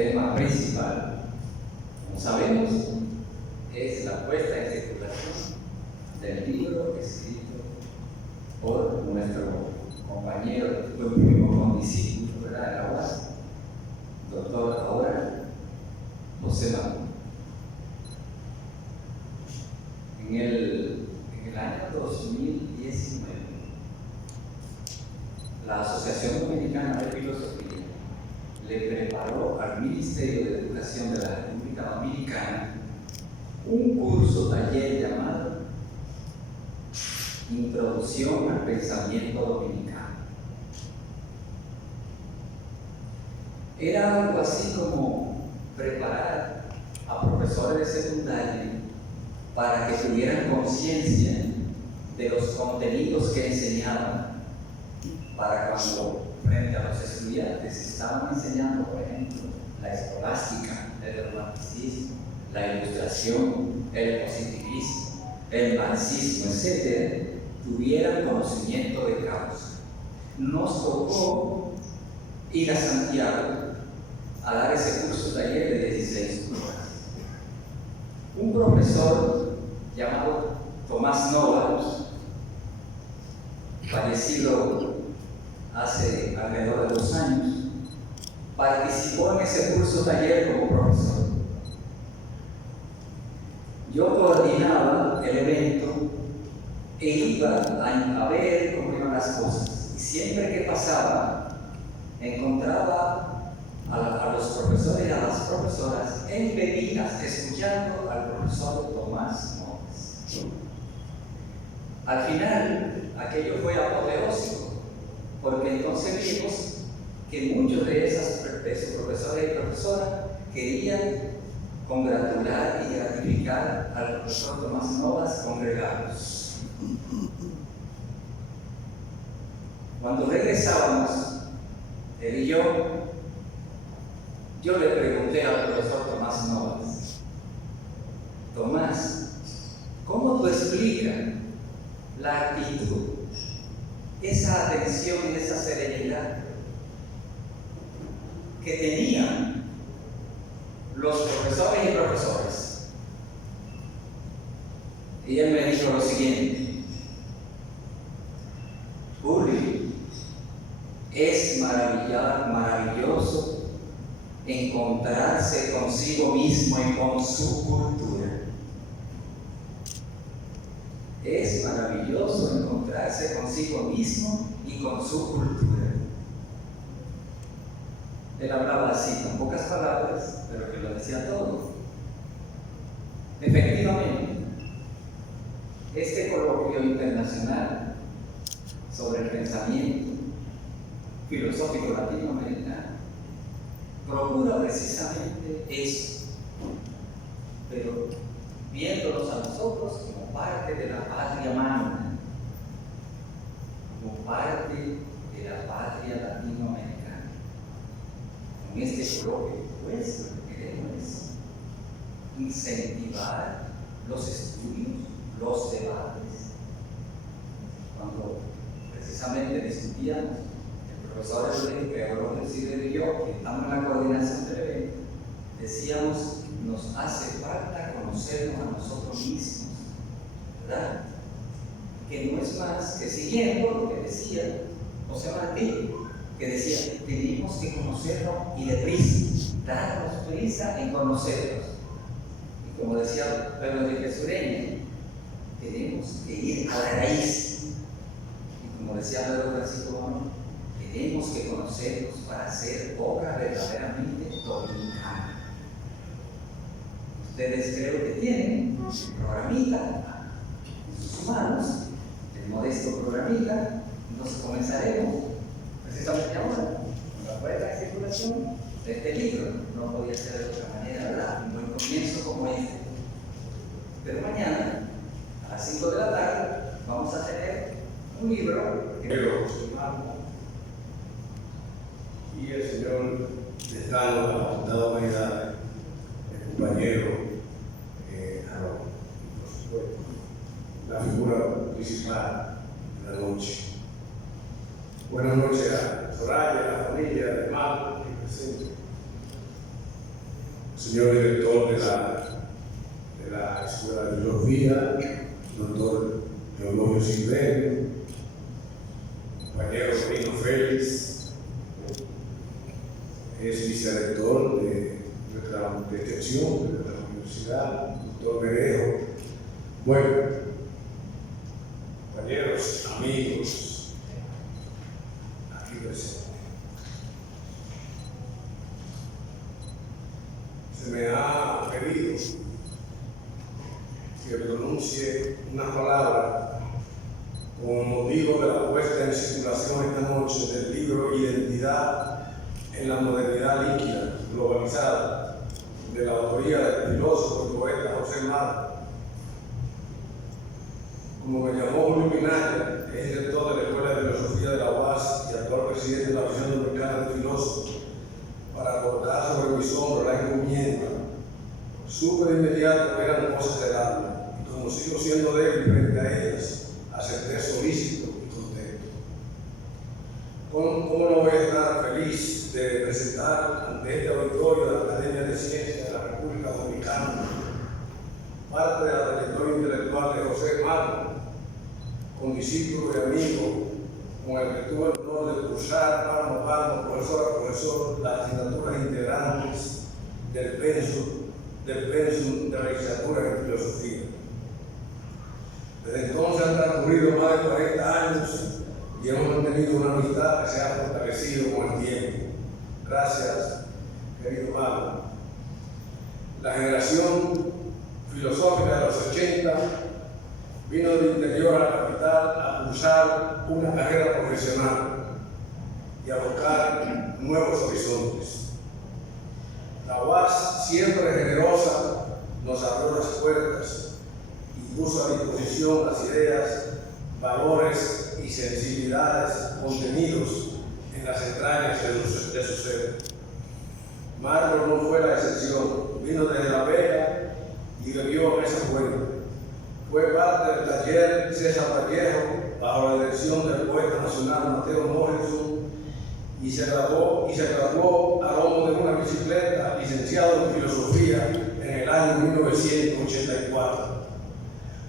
tema principal, como sabemos, es la puesta en circulación del libro escrito por nuestro compañero, fue primo condiscípulo, ¿verdad?, de la UAS, doctor ahora José Manuel. En el año 2019, la Asociación Dominicana de Filosofía le preparó al Ministerio de Educación de la República Dominicana un curso taller llamado Introducción al Pensamiento Dominicano. Era algo así como preparar a profesores de secundaria para que tuvieran conciencia de los contenidos que enseñaban, para cuando frente a los estudiantes estaban enseñando, por ejemplo, la escolástica, el romanticismo, la ilustración, el positivismo, el marxismo, etc., tuvieran conocimiento de causa. Nos tocó ir a Santiago a dar ese curso taller de 16 horas. Un profesor llamado Tomás Novalos, fallecido hace alrededor de 2 años, participó en ese curso taller como profesor. Yo coordinaba el evento e iba a ver cómo iban las cosas. Y siempre que pasaba, encontraba a los profesores y a las profesoras empeñadas escuchando al profesor Tomás Novalos. Al final, aquello fue apoteósico, porque entonces vimos que muchos de esos profesores y profesoras querían congratular y gratificar al profesor Tomás Novalos con regalos. Cuando regresábamos, él y yo le pregunté al profesor Tomás Novalos: Tomás, ¿cómo tú explicas la actitud, esa atención y esa serenidad que tenían los profesores y profesoras? Y él me dijo lo siguiente: Julio, es maravilloso encontrarse consigo mismo y con su cultura. Es maravilloso encontrarse consigo mismo y con su cultura. Él hablaba así, con pocas palabras, pero que lo decía todo. Efectivamente, este coloquio internacional sobre el pensamiento filosófico latinoamericano procura precisamente eso, pero viéndonos a nosotros como parte de la patria magna, como parte de la patria latinoamericana. En este coloquio nuestro lo que queremos es incentivar los estudios, los debates. Cuando precisamente discutíamos, el profesor Eugenio y yo, que estamos en la coordinación del evento, decíamos: nos hace falta conocernos a nosotros mismos, ¿verdad? Que no es más que siguiendo lo que decía José Martí, que decía: tenemos que conocernos y deprisa, darnos prisa en conocernos. Y como decía Pedro Enrique Sureña, tenemos que ir a la raíz. Y como decía Pedro Francisco Gómez, tenemos que conocernos para hacer obra verdaderamente dominicana. Ustedes creo que tienen un programita en sus manos, el modesto programita. Entonces comenzaremos precisamente ahora con la puesta en circulación de este libro. No podía ser de otra manera, ¿verdad? Un buen comienzo como este. Pero mañana, a las 5 de la tarde, vamos a tener un libro que y el señor decano de la Facultad de Humanidades, el compañero Aaron, por supuesto, la figura principal de la noche. Buenas noches a Soraya, a la familia, a hermanos que presenten. señor director de la Escuela de Filosofía, doctor Teodoro Silverio, compañero Rino Félix, es vicerrector de nuestra extensión, de nuestra universidad, doctor Merejo. Bueno, compañeros, amigos, aquí presentes. Se me ha pedido que pronuncie una palabra con motivo de la puesta en circulación esta noche del libro Identidad en la modernidad líquida, globalizada, de la autoría del filósofo y poeta José Marco. Como me llamó Julio Minaya, es director de la Escuela de Filosofía de la UAS y actual presidente de la Asociación Dominicana de Filósofos, para colocar sobre mis hombros la encomienda, supe de inmediato que eran cosas del alma, y como sigo siendo débil frente a ellas, acepté solícito y contento. ¿Cómo no voy a estar feliz de presentar ante este auditorio de la Academia de Ciencias de la República Dominicana parte de la trayectoria intelectual de José Marco, condiscípulo y amigo, con el que tuve el honor de cursar palmo a palmo, profesor a profesor, las asignaturas integrantes del pensum de la licenciatura en filosofía. Desde entonces han transcurrido más de 40 años y hemos mantenido una amistad que se ha fortalecido con el tiempo. Gracias, querido Marco. La generación filosófica de los 80 vino del interior a la capital a cursar una carrera profesional y a buscar nuevos horizontes. La UAS, siempre generosa, nos abrió las puertas y puso a disposición las ideas, valores y sensibilidades contenidos en las entrañas de su ser. Marco no fue la excepción, vino desde La Vega y bebió esa fuente. Fue parte del taller César Vallejo bajo la dirección del poeta nacional Mateo Morrison y se graduó a lomo de una bicicleta, licenciado en filosofía en el año 1984.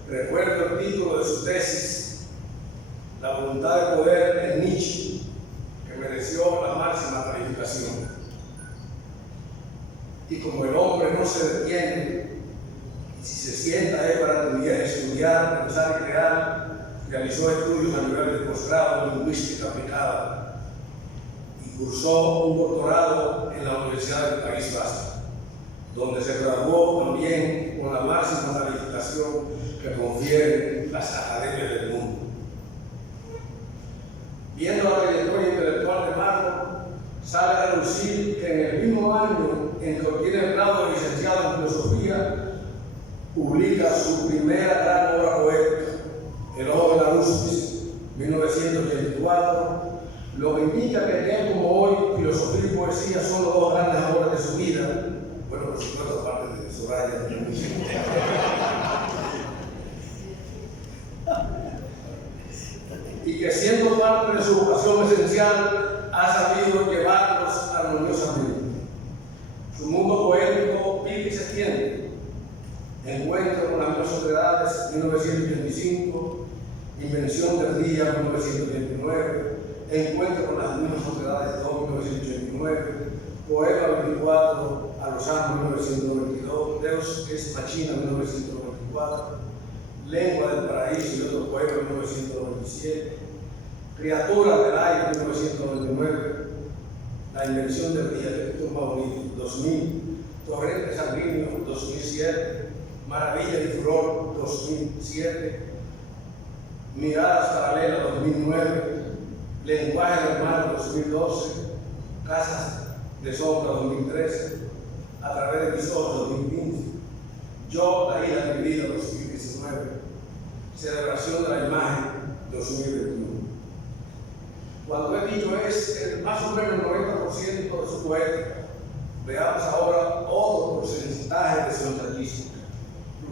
Recuerdo el título de su tesis, La voluntad de poder en Nietzsche, que mereció la máxima calificación. Y como el hombre no se detiene, y si se sienta para estudiar, pensar y crear, realizó estudios a nivel de posgrado en lingüística aplicada y cursó un doctorado en la Universidad del País Vasco, donde se graduó también con la máxima calificación que confieren las academias del mundo. Viendo la trayectoria intelectual de Marco, sale a relucir que en el mismo año en que obtiene el grado de licenciado en filosofía, publica su primera gran obra poética, El Ojo de la Luz, 1984, lo que indica que ya como hoy filosofía y poesía son las dos grandes obras de su vida. Bueno, por supuesto, aparte de Soraya. Y que siendo parte de su vocación esencial, ha sabido llevarlos armoniosamente. Su mundo poético vive y se extiende. Encuentro con las mismas sociedades, 1925, Invención del Día, 1929, Encuentro con las mismas sociedades, 1989, Poema 24, a los años 1992, Deus es Machina, 1994, Lengua del Paraíso y otro poema, 1997, Criatura del Aire, 1999, La Invención del Día de Víctor Mauricio, 2000, Torrente Sanguíneo, 2007, Maravilla y Furor, 2007, Miradas Paralelas, 2009, Lenguaje del Mar, 2012, Casas de Sombra, 2013, A través de mis ojos, 2015, Yo, la isla de mi vida, 2019, Celebración de la Imagen, 2021. Cuando he dicho es más o menos el 90% de su poética, veamos ahora otro porcentaje de su ensayística.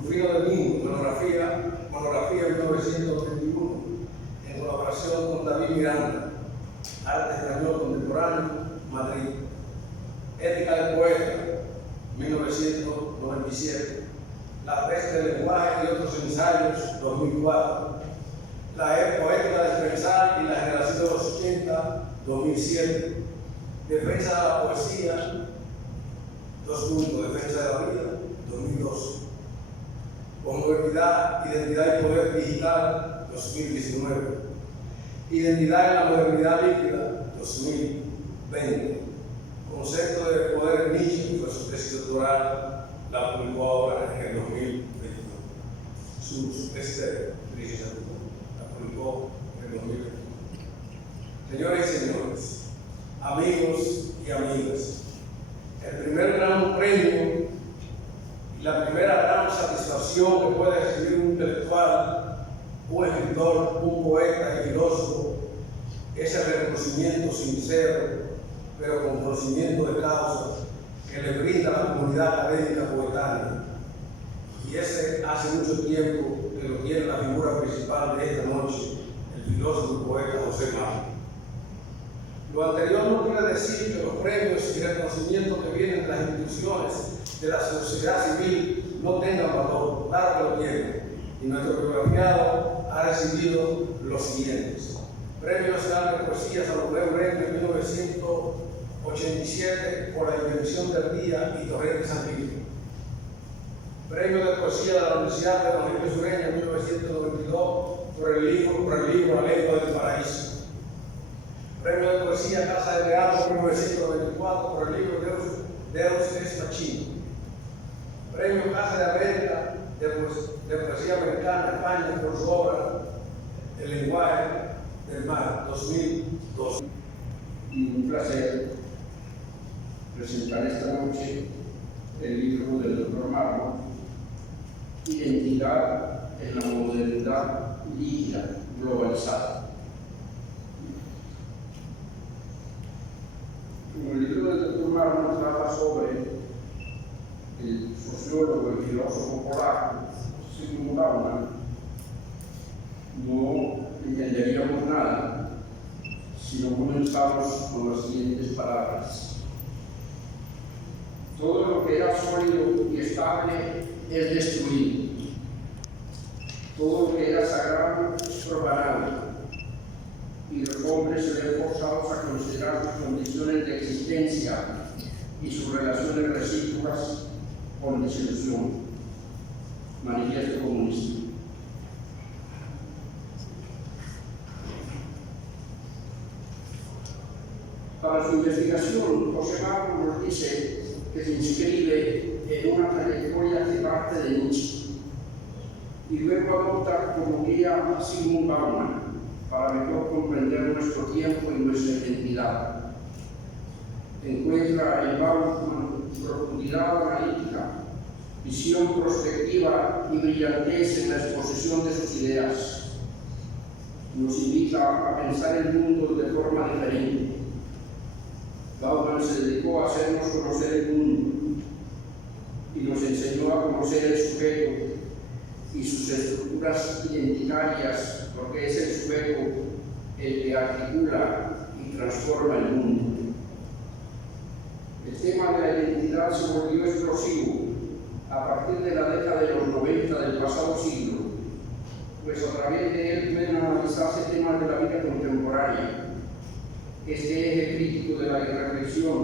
Rufino de Mingo, monografía 1921, en colaboración con David Miranda, Arte Español Contemporáneo, Madrid. Ética del Poeta, 1997, La peste del lenguaje y otros ensayos, 2004, La poética dispensal y la generación de los 80, 2007, Defensa de la poesía, 2 puntos, Defensa de la vida, 2012, Modernidad, Identidad y Poder Digital, 2019, Identidad en la Modernidad Líquida, 2020, Concepto de Poder en Nietzsche, fue su tesis doctoral, la publicó ahora en el 2021. Su tesis de licenciatura la publicó en el 2021. Señores y señores, amigos y amigas, el primer gran premio y la primera gran satisfacción que puede recibir un intelectual, un escritor, un poeta y filósofo es el reconocimiento sincero, pero con conocimiento de causa, que le brinda la comunidad académica coetánea. Y ese hace mucho tiempo que lo tiene la figura principal de esta noche, el filósofo y poeta José Martí. Lo anterior no quiere decir que los premios y reconocimientos que vienen de las instituciones de la sociedad civil no tengan valor, claro que lo tienen. Y nuestro biografiado ha recibido los siguientes: Premio Nacional de Poesía Salomé Ureña en 1987 por La Invención del Día y Torrente Sanguíneo. Premio de Poesía de la Universidad de Don Enrique Sureña en 1992 por el libro La Lengua del Paraíso. Premio de Poesía Casa de Teatro en 1994 por el libro Deus es Machino. Premio Casa de América de Poesía Americana España por su obra El lenguaje del mar, 2002. Y un placer presentar esta noche el libro del Dr. Marmo, Identidad en la modernidad líquida, globalizada. El libro del Dr. Marmo trata sobre el sociólogo y filósofo polaco Zygmunt Bauman. No entenderíamos nada si no comenzamos con las siguientes palabras. Todo lo que era sólido y estable es destruido. Todo lo que era sagrado es profanado. Y los hombres se ven forzados a considerar sus condiciones de existencia y sus relaciones recíprocas con desilusión. Manifiesto Comunista. Para su investigación, José Marmo nos dice que se inscribe en una trayectoria que parte de Nietzsche y luego adopta como guía a Zygmunt Bauman para mejor comprender nuestro tiempo y nuestra identidad. Encuentra en Bauman profundidad analítica, visión prospectiva y brillantez en la exposición de sus ideas. Nos invita a pensar el mundo de forma diferente. Bauman se dedicó a hacernos conocer el mundo y nos enseñó a conocer el sujeto y sus estructuras identitarias, porque es el sujeto el que articula y transforma el mundo. El tema de la identidad se volvió explosivo a partir de la década de los 90 del pasado siglo, pues a través de él pueden analizarse temas de la vida contemporánea. Este eje crítico de la reflexión,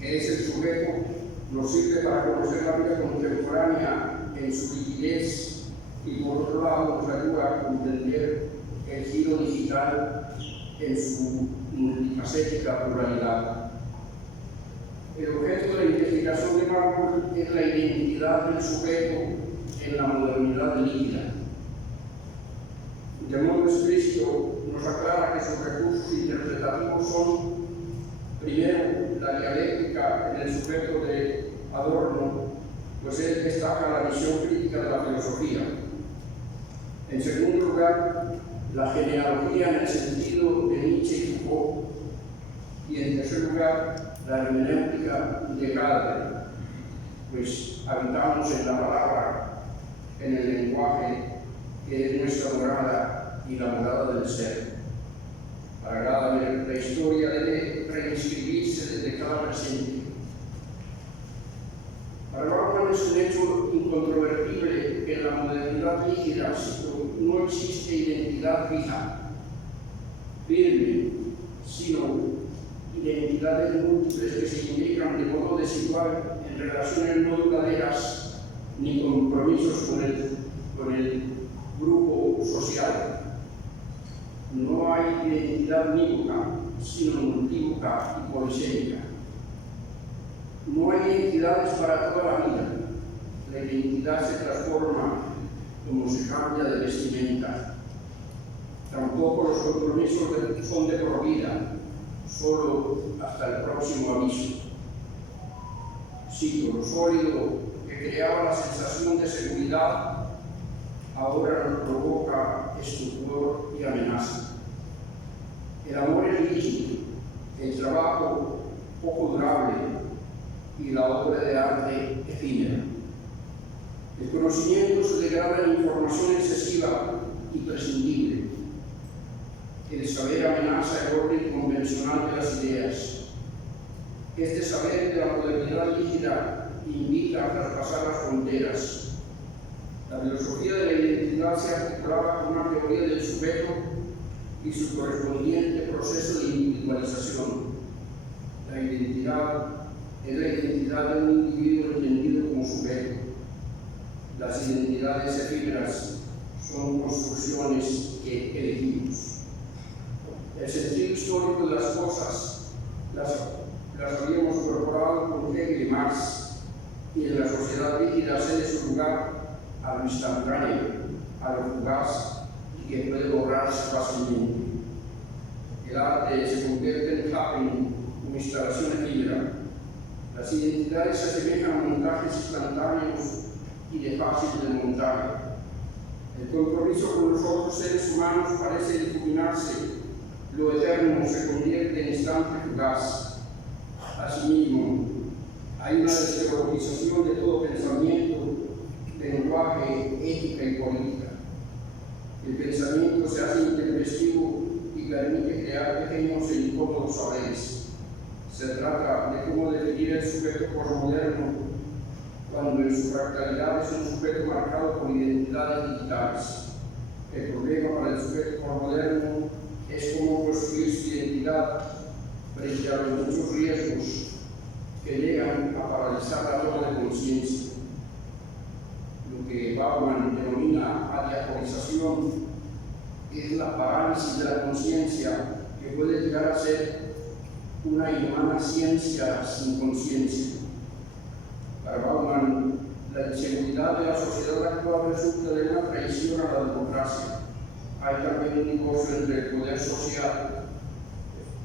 que es el sujeto, nos sirve para conocer la vida contemporánea en su rigidez y por otro lado nos ayuda a comprender el giro digital en su multifacética pluralidad. El objeto de la investigación de Marmo es la identidad del sujeto en la modernidad líquida. De modo explícito, nos aclara que sus recursos interpretativos son, primero, la dialéctica en el sujeto de Adorno, pues él destaca la visión crítica de la filosofía. En segundo lugar, la genealogía en el sentido de Nietzsche y Foucault. Y en tercer lugar, la hermenéutica de Gadamer, pues habitamos en la palabra, en el lenguaje, que es nuestra morada y la morada del ser. Para Gadamer, la historia debe reinscribirse desde cada presente. mentiras, no existe identidad fija, firme, sino identidades múltiples que se indican de modo desigual en relaciones no duraderas ni compromisos con el grupo social. No hay identidad unívoca, sino multívoca y polisémica. No hay identidades para toda la vida. La identidad se transforma como se cambia de vestimenta. Tampoco los compromisos son de por vida, solo hasta el próximo aviso. Cito, lo sólido que creaba la sensación de seguridad ahora nos provoca estupor y amenaza. El amor es líquido, el trabajo poco durable y la obra de arte efímera. El conocimiento se degrada en información excesiva y prescindible. El saber amenaza el orden convencional de las ideas. Este saber de la modernidad líquida invita a traspasar las fronteras. La filosofía de la identidad se articulaba con una teoría del sujeto y su correspondiente proceso de individualización. La identidad es la identidad de un individuo entendido como sujeto. Las identidades efímeras son construcciones que elegimos. El sentido histórico de las cosas las habíamos incorporado con Hegel y Marx, y en la sociedad líquida cede su lugar a lo instantáneo, a lo fugaz y que puede borrarse fácilmente. El arte se convierte en happening, una instalación efímera. Las identidades se asemejan a montajes instantáneos y de fácil desmontaje. El compromiso con los otros seres humanos parece difuminarse, lo eterno se convierte en instante fugaz. Asimismo, hay una desvalorización de todo pensamiento, lenguaje, ética y política. El pensamiento se hace intempestivo y permite crear pequeños e incómodos saberes. Se trata de cómo definir el sujeto posmoderno cuando en su fractalidad es un sujeto marcado por identidades digitales. El problema para el sujeto posmoderno es cómo construir su identidad frente a los muchos riesgos que llegan a paralizar la toma de conciencia. Lo que Bauman denomina adiaconización es la parálisis de la conciencia que puede llegar a ser una inhumana ciencia sin conciencia. Para Bauman, la inseguridad de la sociedad actual resulta de una traición a la democracia. Hay también un divorcio entre el poder social,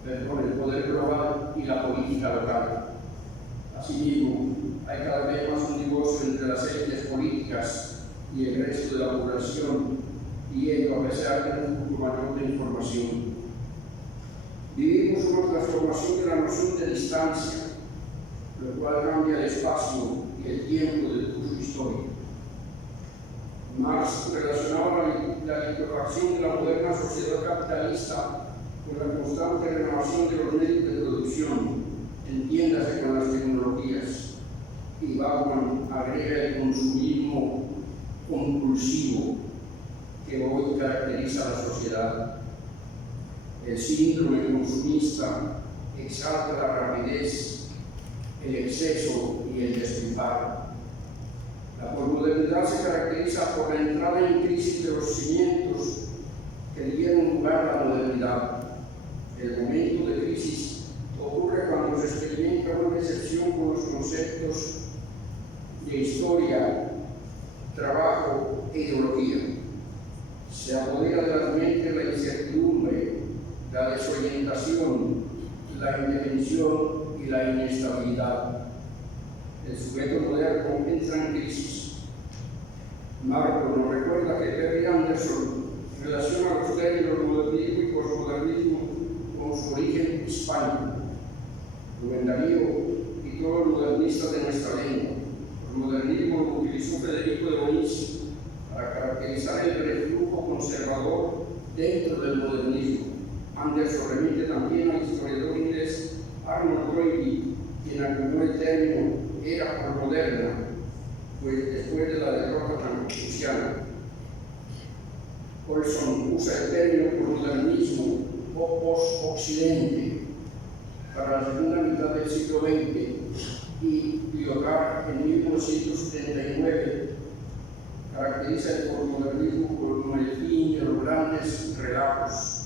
el poder global y la política local. Asimismo, hay cada vez más un divorcio entre las élites políticas y el resto de la población, y ello a pesar de un flujo mayor de información. Vivimos una transformación de la noción de distancia, lo cual cambia el espacio y el tiempo del curso histórico. Marx relacionaba la liquefacción de la moderna sociedad capitalista con la constante renovación de los medios de producción, entiéndase con las tecnologías, y Bauman agrega el consumismo compulsivo que hoy caracteriza a la sociedad. El síndrome consumista exalta la rapidez, el exceso y el despilfarro. La posmodernidad se caracteriza por la entrada en crisis de los cimientos que dieron lugar a la modernidad. El momento de crisis ocurre cuando se experimenta una decepción con los conceptos de historia, trabajo e ideología. Se apodera de las mentes la incertidumbre, la desorientación, la indefensión y la inestabilidad. El sujeto moderno entra en crisis. Marco nos recuerda que Perry Anderson relaciona los términos modernismo y posmodernismo con su origen hispánico. Rubén Darío y todos los modernistas de nuestra lengua. El modernismo lo utilizó Federico de Onís para caracterizar el reflujo conservador dentro del modernismo. Anderson remite también al historiador inglés Arnold Roybee, quien acuñó el término era posmoderna, pues después de la derrota franco-prusiana. Olson usa el término posmodernismo o post-occidente para la segunda mitad del siglo XX y Lyotard en 1979 caracteriza el posmodernismo como el fin de los grandes relatos.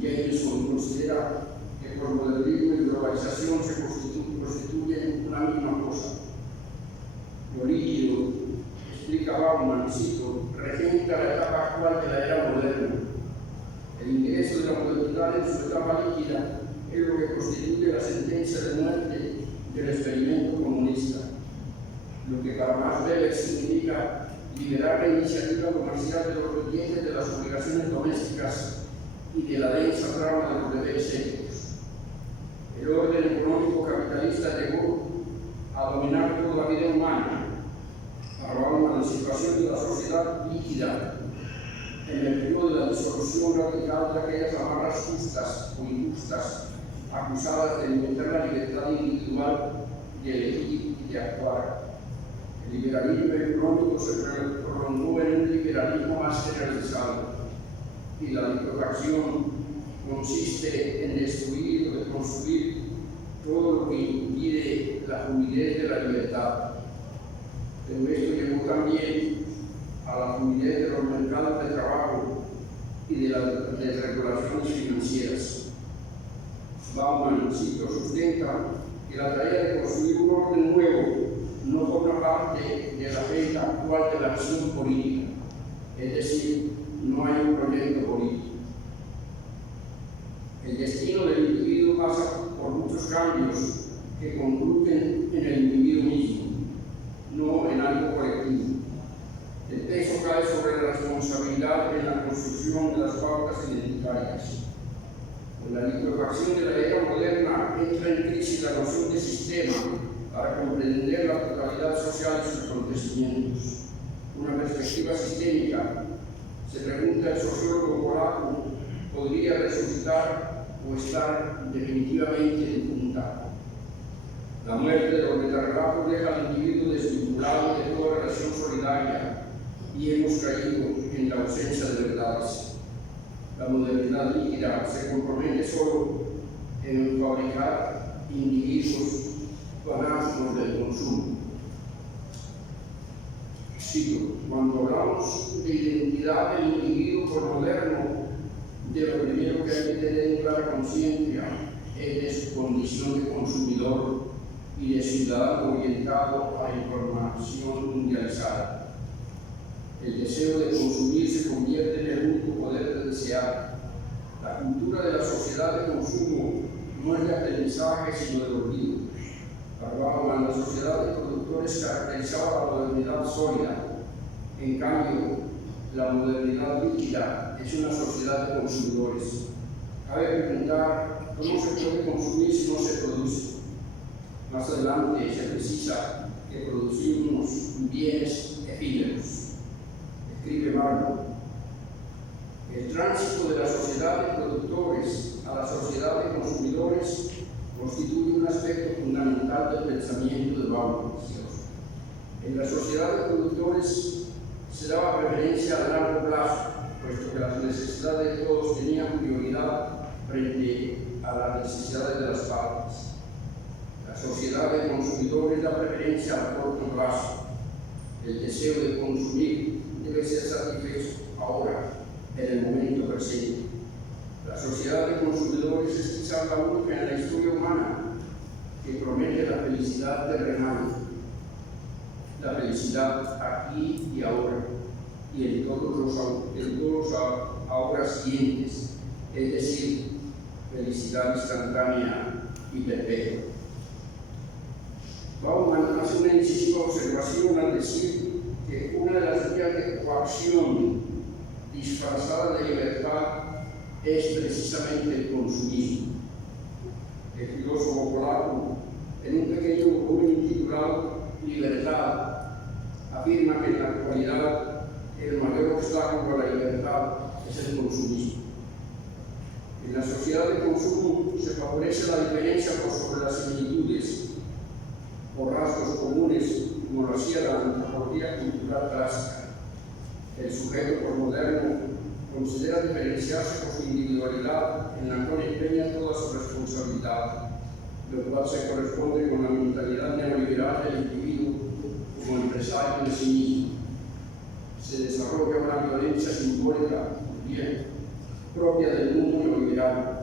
Jameson considera que posmodernismo y globalización se constituyen una misma cosa. Lo líquido, explica Bauman, cito, regenta la etapa actual de la era moderna. El ingreso de la modernidad en su etapa líquida es lo que constituye la sentencia de muerte del experimento comunista. Lo que para Max Weber significa liberar la iniciativa comercial de los pendientes de las obligaciones domésticas y de la densa trama de los deberes éticos. El orden económico capitalista llegó a dominar toda la vida humana, a la emancipación de la sociedad líquida, emergió de la disolución radical de aquellas amarras justas o injustas, acusadas de limitar la libertad individual de elegir y de actuar. El liberalismo económico se prolongó en un liberalismo más generalizado, y la liquefacción consiste en destruir o deconstruir todo lo que impide la fluidez de la libertad. Pero esto llevó también a la fluidez de los mercados de trabajo y de las desregulaciones financieras. Bauman, cito, sustenta que la tarea de construir un orden nuevo no forma parte de la agenda actual de la acción política, es decir, no hay un proyecto político. El destino del individuo pasa por muchos cambios que concluyen en el individuo mismo, no en algo colectivo. El peso cae sobre la responsabilidad en la construcción de las pautas identitarias. Con la liquefacción de la era moderna entra en crisis la noción de sistema para comprender la totalidad social y sus acontecimientos. Una perspectiva sistémica, se pregunta el sociólogo polaco, podría resucitar o estar definitivamente difunta. La muerte de los metarrelatos deja al individuo desvinculado de toda relación solidaria y hemos caído en la ausencia de verdades. La modernidad líquida se compromete solo en fabricar individuos fanáticos del consumo. Cito, cuando hablamos de identidad del individuo posmoderno, de lo primero que hay que tener en clara conciencia es de su condición de consumidor y de ciudadano orientado a la información mundializada. El deseo de consumir se convierte en el único poder de desear. La cultura de la sociedad de consumo no es de aprendizaje sino de olvido. Bauman, la sociedad de productores caracterizaba la modernidad sólida. En cambio, la modernidad líquida es una sociedad de consumidores. Cabe preguntar cómo se puede consumir si no se produce. Más adelante se precisa que producimos bienes efímeros. Escribe Marco, el tránsito de la sociedad de productores a la sociedad de consumidores constituye un aspecto fundamental del pensamiento de Bauman. En la sociedad de productores se daba preferencia a largo plazo, puesto que las necesidades de todos tenían prioridad frente a las necesidades de las partes. La sociedad de consumidores da preferencia a corto plazo. El deseo de consumir debe ser satisfecho ahora, en el momento presente. La sociedad de consumidores es quizás la única en la historia humana que promete la felicidad terrenal, la felicidad aquí y ahora, y en todos los ahora siguientes, es decir, felicidad instantánea y perpetua. Bauman hace una incisiva observación al decir que una de las vías de coacción disfrazada de libertad es precisamente el consumismo. El filósofo polaco, en un pequeño volumen titulado Libertad, afirma que en la actualidad el mayor obstáculo a la libertad es el consumismo. En la sociedad de consumo se favorece la diferencia por sobre las similitudes, por rasgos comunes, como lo hacía la antropología cultural clásica. El sujeto posmoderno considera diferenciarse por su individualidad en la cual empeña toda su responsabilidad, lo cual se corresponde con la mentalidad neoliberal del individuo como empresario de sí mismo. Se desarrolla una violencia simbólica, bien, propia del mundo neoliberal.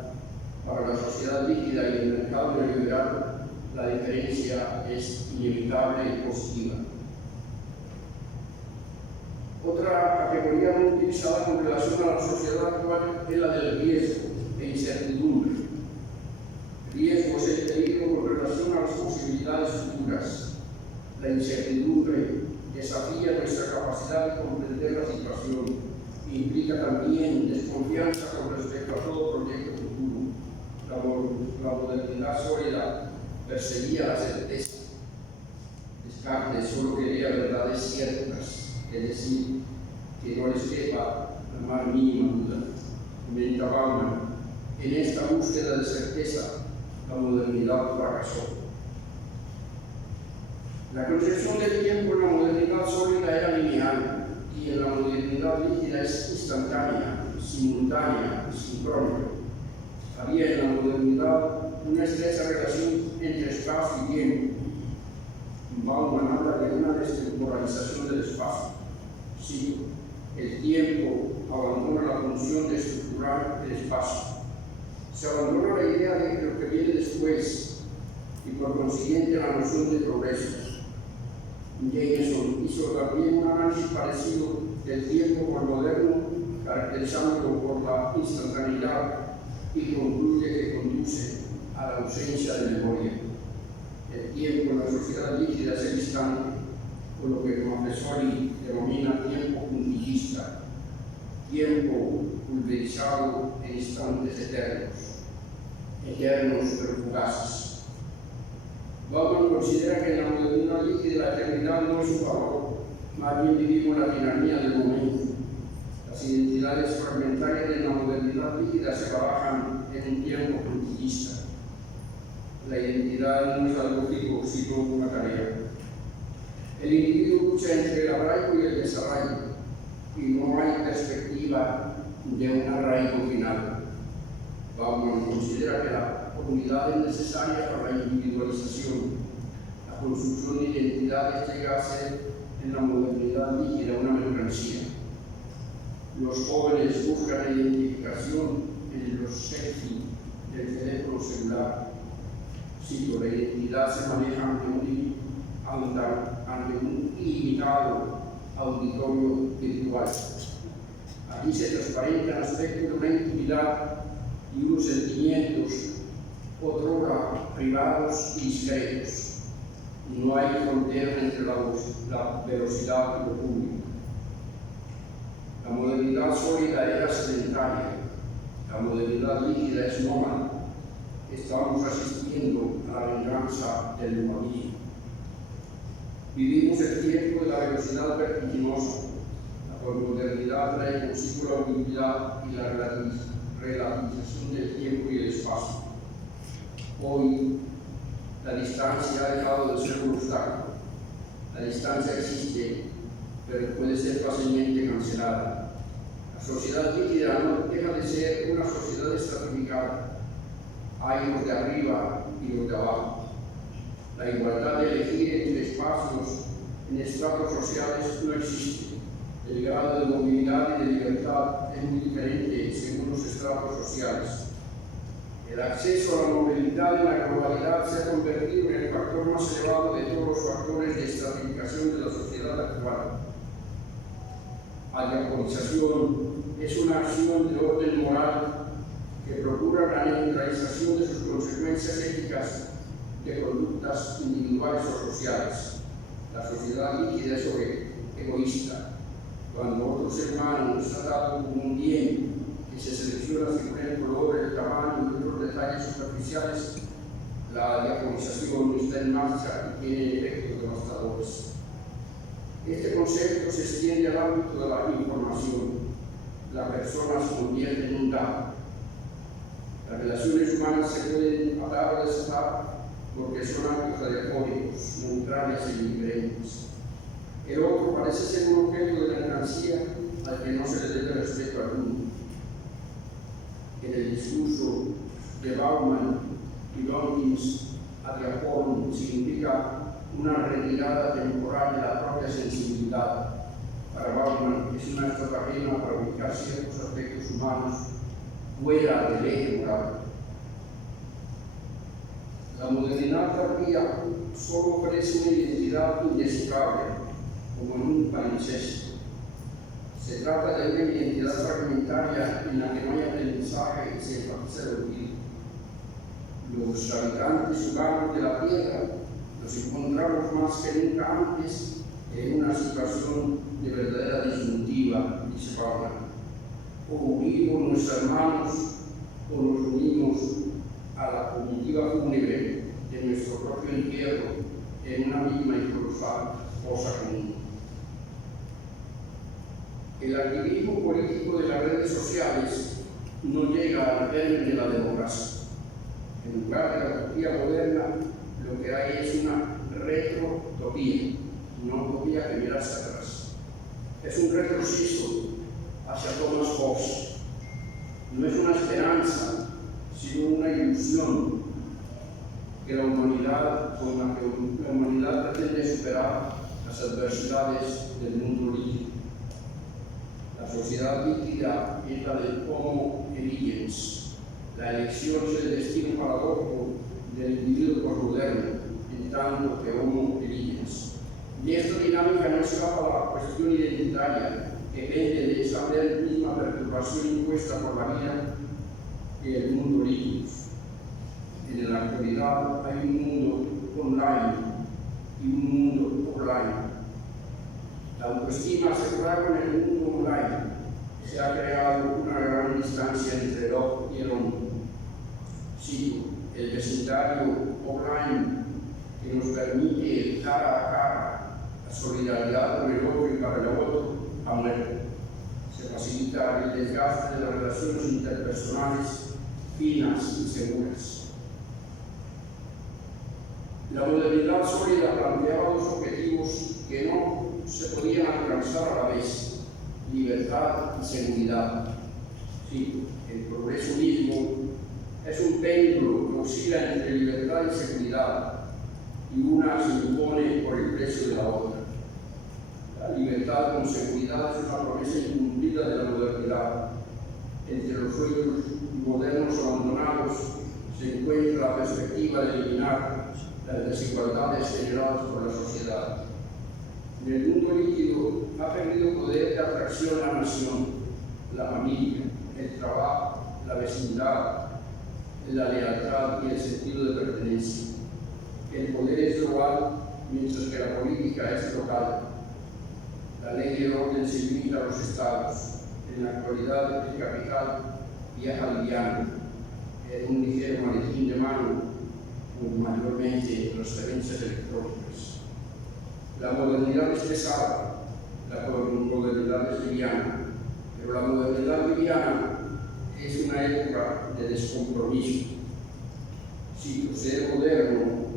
Para la sociedad líquida y el mercado neoliberal, la diferencia es inevitable y positiva. Otra categoría muy utilizada con relación a la sociedad actual es la del riesgo e incertidumbre. Riesgo es el peligro con relación a las posibilidades futuras. La incertidumbre desafía nuestra capacidad de comprender la situación e implica también desconfianza con respecto a todo proyecto futuro. La modernidad sólida perseguía la certeza. Descartes solo quería verdades ciertas, es decir, que no les quepa la más mínima duda. Comenta Bauman, en esta búsqueda de certeza, la modernidad fracasó. La concepción del tiempo en la modernidad sólida era lineal y en la modernidad líquida es instantánea, simultánea y sincrónica. Había en la modernidad una estrecha relación entre espacio y tiempo. Bauman habla de una destemporalización del espacio. Sí, el tiempo abandona la función de estructurar el espacio. Se abandona la idea de lo que viene después y por consiguiente la noción de progreso. Jameson hizo también un análisis parecido del tiempo por moderno, caracterizándolo por la instantaneidad y concluye que conduce a la ausencia de memoria. El tiempo en la sociedad líquida es el instante, o lo que Montessori denomina tiempo puntillista, tiempo pulverizado en instantes eternos pero fugaces. Bauman considera que en la modernidad líquida la eternidad no es un valor, más bien vivimos la tiranía del momento. Las identidades fragmentarias de la modernidad líquida se trabajan en un tiempo puntillista. La identidad no es algo fijo, sino una tarea. El individuo lucha entre el arraigo y el desarraigo, y no hay perspectiva de un arraigo final. Bauman considera que la comunidad es necesaria para la individualización. La construcción de identidades llega a ser en la modernidad líquida una mercancía. Los jóvenes buscan la identificación en los selfies del teléfono celular. Cito, la identidad se maneja ante un ilimitado auditorio virtual. Aquí se transparentan aspectos de una intimidad y unos sentimientos, otrora privados y discretos. No hay frontera entre la velocidad y lo público. La modernidad sólida era sedentaria, la modernidad líquida es nómada. Estamos asistiendo a la venganza del humanismo. Vivimos el tiempo de la velocidad vertiginosa. La posmodernidad trae consigo la utilidad y la relativización del tiempo y el espacio. Hoy, la distancia ha dejado de ser un obstáculo. La distancia existe, pero puede ser fácilmente cancelada. La sociedad líquida no deja de ser una sociedad estratificada. Hay los de arriba y los de abajo. La igualdad de elegir entre espacios en estratos sociales no existe. El grado de movilidad y de libertad es muy diferente según los estratos sociales. El acceso a la movilidad en la globalidad se ha convertido en el factor más elevado de todos los factores de estratificación de la sociedad actual. La diabolización es una acción de orden moral que procura la neutralización de sus consecuencias éticas de conductas individuales o sociales. La sociedad líquida es egoísta. Cuando otro ser humano es tratado como un bien que se selecciona según el color, el tamaño y otros detalles superficiales, la diabolización está en marcha y tiene efectos devastadores. Este concepto se extiende al ámbito de la información. La persona se convierte en un dato. Las relaciones humanas se pueden atar o desatar porque son actos radiofónicos, neutrales e indiferentes. El otro parece ser un objeto de mercancía al que no se le debe respeto alguno. En el discurso de Bauman y Dawkins, Adriaphone significa una retirada temporal de la propia sensibilidad. Para Bauman es una estratagema para ubicar ciertos aspectos humanos fuera del eje moral. La modernidad tardía solo ofrece una identidad indescifrable, como en un palimpsesto. Se trata de una identidad fragmentaria en la que no hay aprendizaje y se enfatiza el olvido. Los habitantes humanos de la Tierra nos encontramos más que nunca antes en una situación de verdadera disyuntiva, dice Bauman. O unimos nuestras manos o nos unimos a la comitiva fúnebre de nuestro propio entierro en una misma y colosal fosa común. El activismo político de las redes sociales no llega al término de la democracia. En lugar de la utopía moderna, lo que hay es una retrotopía, una utopía que mira hacia atrás. Es un retroceso hacia Thomas Hobbes. No es una esperanza, sino una ilusión que la humanidad, con la que la humanidad pretende superar las adversidades del mundo líquido. La sociedad líquida es la del Homo eligens. La elección es el destino paradójico del individuo postmoderno, en tanto que Homo eligens. Y esta dinámica no escapa a la cuestión identitaria, que depende de esa misma perturbación impuesta por la vida y el mundo líquido. En la actualidad hay un mundo online y un mundo offline. La autoestima asegurada con el mundo online. Se ha creado una gran distancia entre el ojo y el hombre. Cito, el vecindario offline que nos permite cara a cara la solidaridad con el otro y para el otro ha muerto. Se facilita el desgaste de las relaciones interpersonales finas y seguras. La modernidad sólida planteaba dos objetivos que no se podían alcanzar a la vez: libertad y seguridad. Sí, el progreso mismo es un péndulo que oscila entre libertad y seguridad, y una se impone por el precio de la otra. La libertad con seguridad es una promesa incumplida de la modernidad. Entre los sueños modernos abandonados se encuentra la perspectiva de eliminar las desigualdades generadas por la sociedad. En el mundo líquido ha perdido poder de atracción la nación, la familia, el trabajo, la vecindad, la lealtad y el sentido de pertenencia. El poder es global, mientras que la política es local. La ley y el orden se limita a los estados. En la actualidad, el capital viaja liviano, en un ligero maletín de mano, con mayormente transferencias electrónicas. La modernidad es pesada, la modernidad es liviana, pero la modernidad liviana es una época de descompromiso. Si ser moderno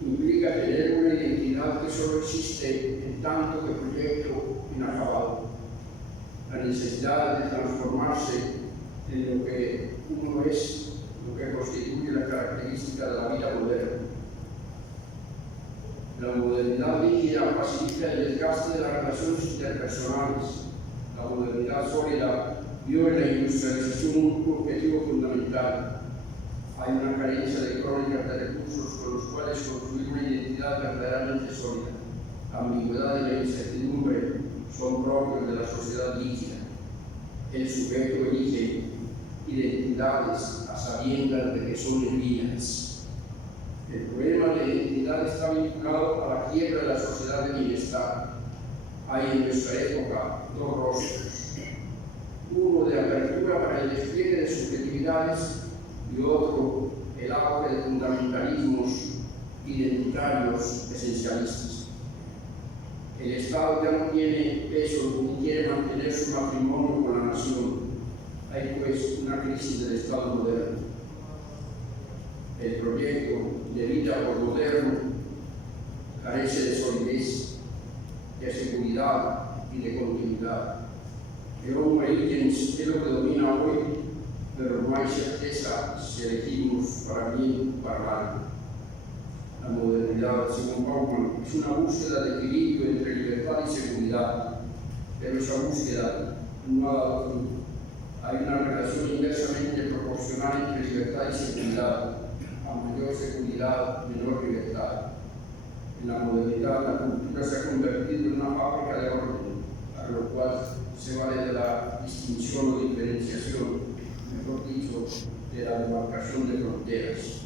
implica tener una identidad que solo existe en tanto que proyecto inacabado. La necesidad de transformarse en lo que uno es, lo que constituye la característica de la vida moderna. La modernidad líquida facilita el desgaste de las relaciones interpersonales. La modernidad sólida vio en la industrialización un objetivo fundamental. Hay una carencia de crónicas de recursos con los cuales construir una identidad verdaderamente sólida. La ambigüedad y la incertidumbre son propios de la sociedad líquida. El sujeto elige identidades a sabiendas de que son envías. El problema de identidad está vinculado a la quiebra de la sociedad de bienestar. Hay en nuestra época dos rostros: uno de apertura para el despliegue de subjetividades y otro el auge de fundamentalismos identitarios esencialistas. El Estado ya no tiene peso ni quiere mantener su matrimonio con la nación. Hay pues una crisis del Estado moderno. El proyecto de vida postmoderno carece de solidez, de seguridad y de continuidad. orígenes es lo que domina hoy, pero no hay certeza si elegimos para bien o para mal. La modernidad, según Bauman, es una búsqueda de equilibrio entre libertad y seguridad, pero esa búsqueda no ha dado fruto. Hay una relación inversamente proporcional entre libertad y seguridad. A mayor seguridad, menor libertad. En la modernidad, la cultura se ha convertido en una fábrica de orden, a lo cual se vale de la distinción o diferenciación, mejor dicho, de la demarcación de fronteras.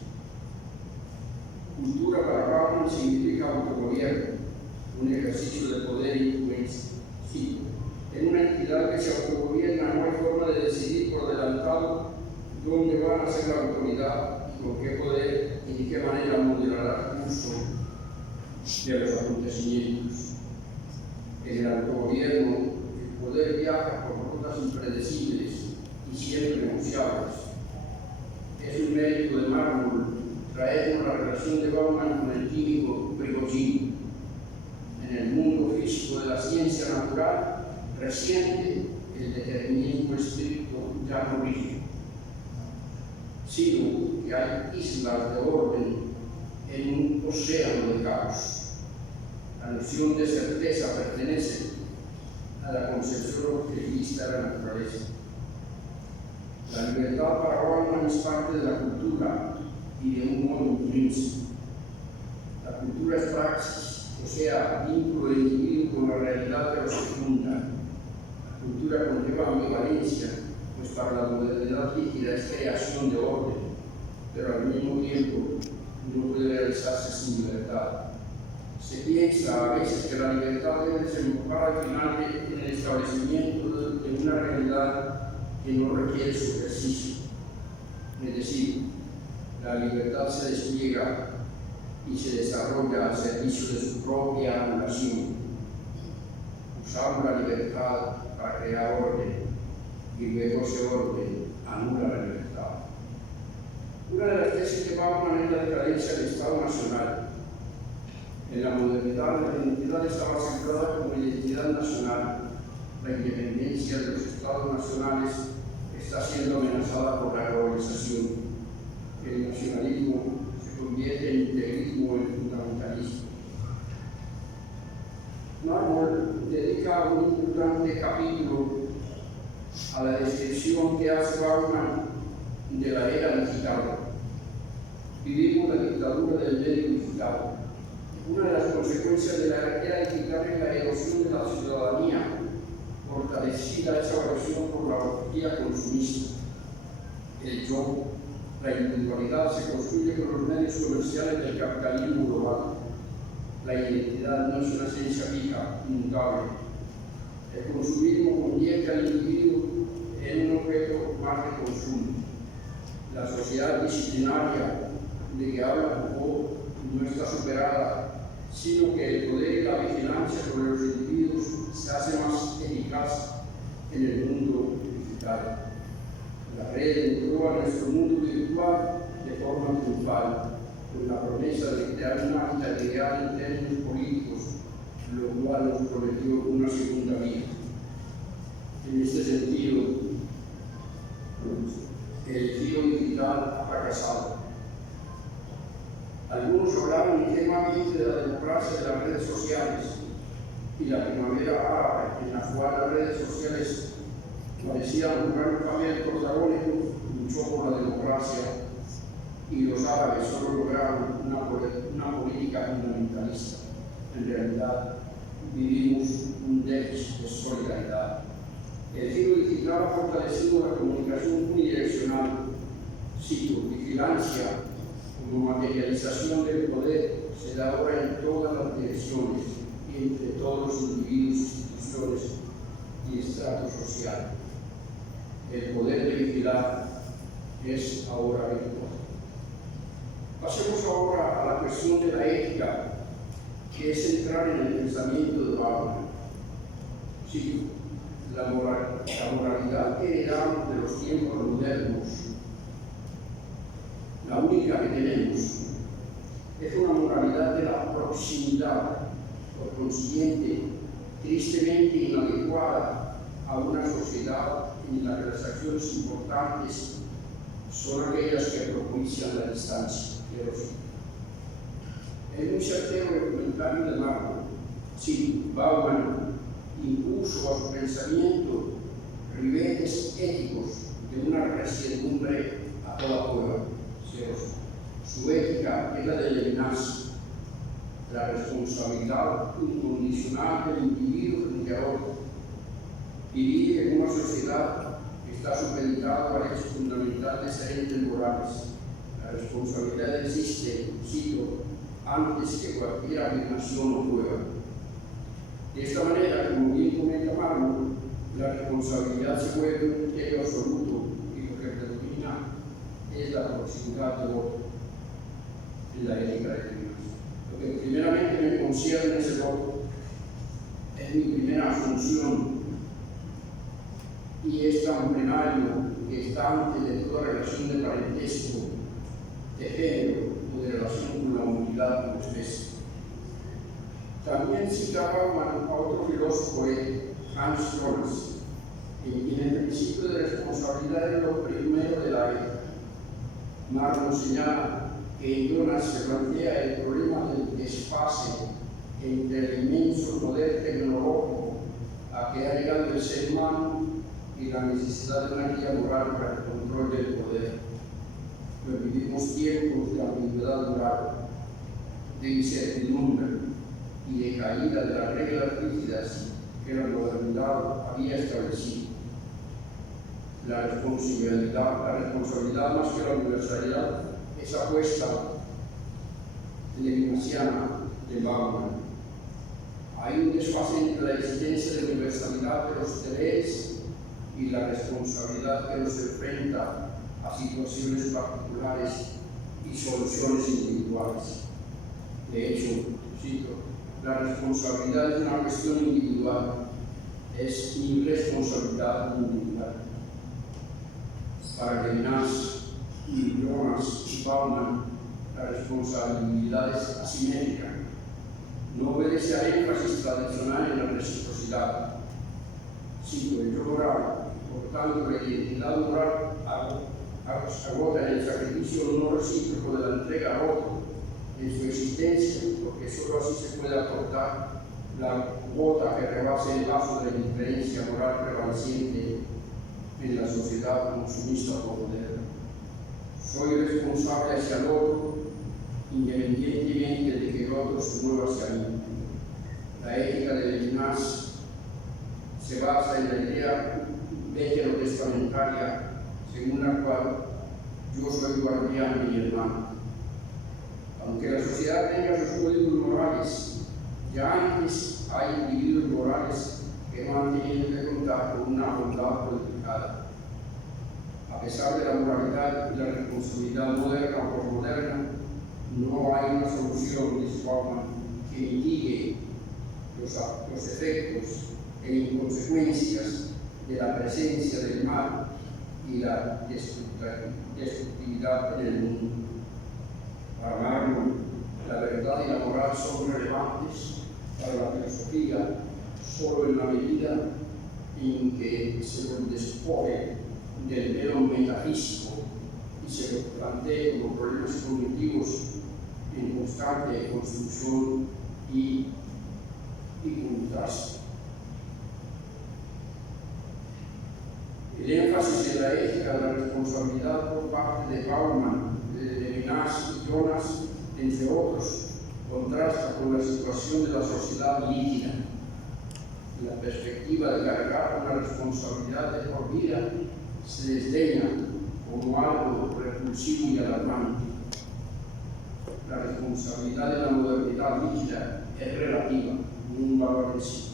Cultura para Bauman significa autogobierno, un ejercicio de poder e influencia. Sí, en una entidad que se autogobierna no hay forma de decidir por adelantado dónde van a ser la autoridad y con qué poder y de qué manera modelará el curso de los acontecimientos. En el autogobierno, el poder viaja por rutas impredecibles y siempre negociables. Es un mérito de mármol traernos la relación de Bauman con el químico Prigogine. En el mundo físico de la ciencia natural reciente, el determinismo estricto ya no rige, sino que hay islas de orden en un océano de caos. La noción de certeza pertenece a la concepción objetivista de la naturaleza. La libertad para Bauman es parte de la cultura y de un modo intrínseco. La cultura es praxis, o sea, vínculo del individuo con la realidad que lo secunda. La cultura conlleva ambivalencia, pues para la modernidad líquida es creación de orden, pero al mismo tiempo no puede realizarse sin libertad. Se piensa a veces que la libertad debe desembocar al final en el establecimiento de una realidad que no requiere su ejercicio. Es decir, la libertad se despliega y se desarrolla al servicio de su propia anulación. Usamos la libertad para crear orden y luego ese orden anula la libertad. Una de las tesis de Bauman es la decadencia del Estado Nacional. En la modernidad, la identidad estaba centrada como identidad nacional. La independencia de los Estados nacionales está siendo amenazada por la globalización. El nacionalismo se convierte en integrismo o en fundamentalismo. Mármol dedica un importante capítulo a la descripción que hace Bauman de la era digital. Vivimos la dictadura del medio digital. Una de las consecuencias de la era digital es la erosión de la ciudadanía, fortalecida esa erosión por la orgía consumista. El yo, la individualidad, se construye con los medios comerciales del capitalismo global. La identidad no es una esencia fija, inmutable. El consumismo convierte al individuo en un objeto más de consumo. La sociedad disciplinaria de que habla Foucault no está superada, sino que el poder y la vigilancia sobre los individuos se hace más eficaz en el mundo digital. La red entró a nuestro mundo virtual de forma triunfal, con la promesa de crear un hábitat ideal en términos políticos, lo cual nos prometió una segunda vía. En este sentido, el giro digital ha fracasado. Algunos hablaron ingenuamente de la democracia de las redes sociales y la primavera árabe, en la cual las redes sociales parecían jugar un papel protagónico, luchó por la democracia y los árabes solo lograron una política fundamentalista. En realidad, vivimos un déficit de solidaridad. El giro digital ha fortalecido la comunicación unidireccional, cito, vigilancia como materialización del poder se da ahora en todas las direcciones y entre todos los individuos, instituciones y estratos sociales. El poder de vigilar es ahora virtual. Pasemos ahora a la cuestión de la ética, que es central en el pensamiento de Bauman. Sí, la moralidad que heredamos de los tiempos modernos, la única que tenemos, es una moralidad de la proximidad, por consiguiente, tristemente inadecuada a una sociedad en la que las acciones importantes son aquellas que propician la distancia. Es muy certero el comentario de Marco. Sí, Bauman impuso a su pensamiento ribetes éticos de una resiedumbre a toda prueba. Su ética es la de Levinas, la responsabilidad incondicional del individuo frente a otro. Vivir en una sociedad que está supeditada al hecho fundamental de ser entes morales. La responsabilidad existe, cito, antes que cualquier afirmación o prueba. De esta manera, como bien comenta Marco, la responsabilidad se vuelve un criterio absoluto y lo que predomina es la proximidad del otro en la ética de Dios. Lo que primeramente me concierne es el otro, es mi primera función y es tan plenario que está antes de toda relación de parentesco, de género o de relación con la humanidad como especie. También citaba a otro filósofo, Hans Jonas, en quien el principio de responsabilidad es lo primero de la ética. Marco señala que en Jonas se plantea el problema del desfase entre el inmenso poder tecnológico a que ha llegado el ser humano y la necesidad de una guía moral para el control del poder. Pues vivimos tiempos de ambigüedad moral, de incertidumbre y de caída de las reglas rígidas que la modernidad había establecido. La responsabilidad más que la universalidad es apuesta levinasiana de Bauman. Hay un desfase entre la existencia de universalidad de los deberes y la responsabilidad que nos enfrenta a situaciones particulares y soluciones individuales. De hecho, cito, la responsabilidad es una cuestión individual, es mi responsabilidad individual. Para Levinas y Jonas y Bauman, la responsabilidad es asimétrica. No obedece al énfasis tradicional en la reciprocidad. Cito, el yo moral, por tanto, la identidad moral agota en el sacrificio no recíproco de la entrega al otro, en su existencia, porque solo así se puede aportar la gota que rebase el lazo de la indiferencia moral prevaleciente en la sociedad consumista moderna. Soy responsable hacia el otro, independientemente de que el otro se mueva hacia mí. La ética de Levinas se basa en la idea veterotestamentaria según la cual yo soy guardián de mi hermano. Aunque la sociedad tenga sus códigos morales, ya antes hay individuos morales que no han tenido que contar con una bondad codificada. A pesar de la moralidad y la responsabilidad moderna o posmoderna, no hay una solución de forma que mitigue los efectos e inconsecuencias de la presencia del mal y la destructividad en el mundo. Para Marco, la verdad y la moral son relevantes para la filosofía solo en la medida en que se los despoje del velo metafísico y se los plantee como problemas cognitivos en constante construcción y contraste. El énfasis en la ética de la responsabilidad por parte de Bauman, de Levinas y Jonas, entre otros, contrasta con la situación de la sociedad líquida. La perspectiva de cargar una responsabilidad de por vida se desdeña como algo repulsivo y alarmante. La responsabilidad de la modernidad líquida es relativa, no un valor en sí.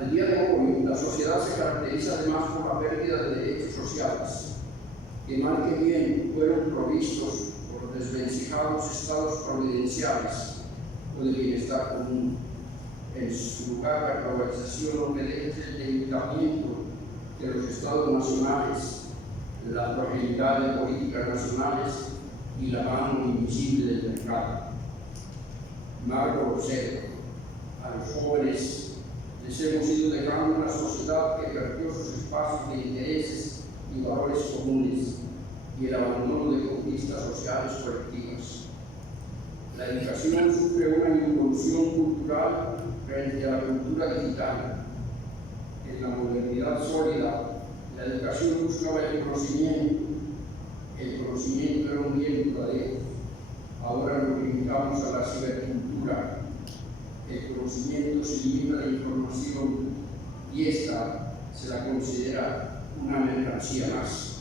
Al día de hoy, la sociedad se caracteriza además por la pérdida de derechos sociales, que mal que bien fueron provistos por desvencijados estados providenciales o de bienestar común. En su lugar, la globalización obedece el debilitamiento de los estados nacionales, la fragilidad de políticas nacionales y la mano invisible del mercado. Marco observa, a los jóvenes Les hemos ido dejando una sociedad que perdió sus espacios de intereses y valores comunes y el abandono de conquistas sociales colectivas. La educación sufre una involución cultural frente a la cultura digital. En la modernidad sólida, la educación buscaba el conocimiento. El conocimiento era un bien duradero. Ahora nos limitamos a la cibercultura. El conocimiento se limita a la información y esta se la considera una mercancía más.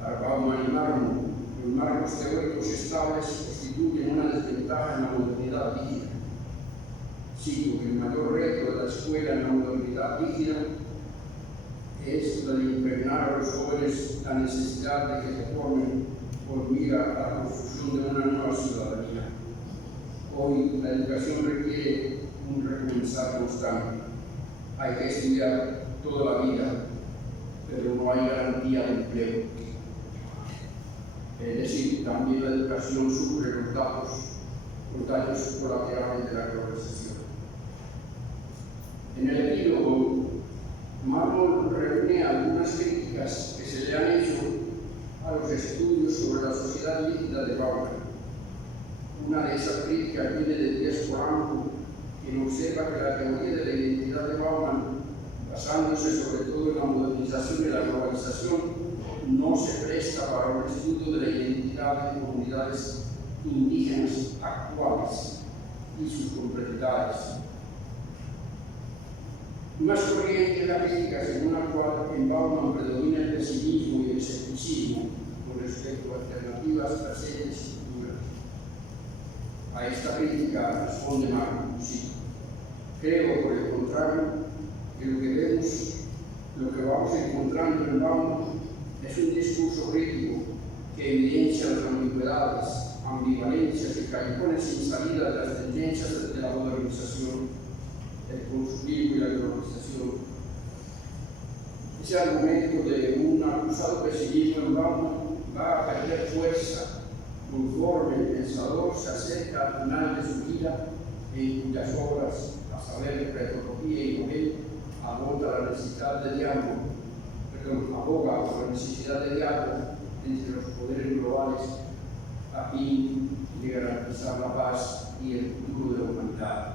Para Bauman y Marmo, los marcos teóricos estables constituyen una desventaja en la modernidad digital. Cito que el mayor reto de la escuela en la modernidad digital es la de impregnar a los jóvenes la necesidad de que se formen por mira a la construcción de una nueva ciudadanía. Hoy la educación requiere un recomenzar constante. Hay que estudiar toda la vida, pero no hay garantía de empleo. Es decir, también la educación sufre los daños colaterales de la globalización. En el epílogo, Marmo reúne algunas críticas que se le han hecho a los estudios sobre la sociedad líquida de Bauman. Una de esas críticas viene de Díaz Polanco, quien observa que la teoría de la identidad de Bauman, basándose sobre todo en la modernización y la globalización, no se presta para un estudio de la identidad de comunidades indígenas actuales y sus complejidades. Más corriente es la crítica según la cual en Bauman predomina el pesimismo y el escepticismo con respecto a alternativas presentes y futuras. A esta crítica responde Marmo, sí. Creo, por el contrario, que lo que vamos encontrando en Bauman es un discurso crítico que evidencia las ambigüedades, ambivalencias y callejones sin salida de las tendencias de la modernización, el consumismo y la globalización. Ese argumento de un acusado pesimismo en Bauman va a perder fuerza conforme el pensador se acerca al final de su vida, en cuyas obras, a saber, Retropía y Nobel, aboga por la necesidad de diálogo entre los poderes globales a fin de garantizar la paz y el futuro de la humanidad.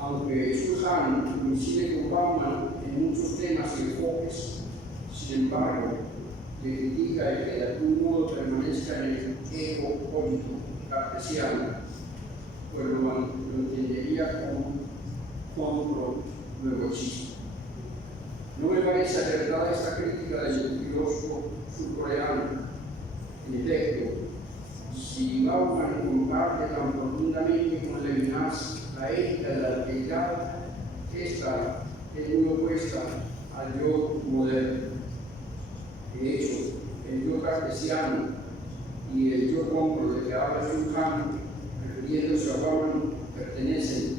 Aunque Schulhan coincide con Bauman en muchos temas y enfoques, sin embargo, le critica el que de algún modo permanezca en el ego político cartesiano, pues lo entendería como luego existe. No me parece acertada esta crítica del filósofo surcoreano. En efecto, si Bauman comparte tan profundamente con Levinas la ética de la alteridad, esta es muy opuesta al yo moderno. De hecho, el yo cartesiano y el yo compro de que habla Schulhan, refiriéndose a Bauman, pertenecen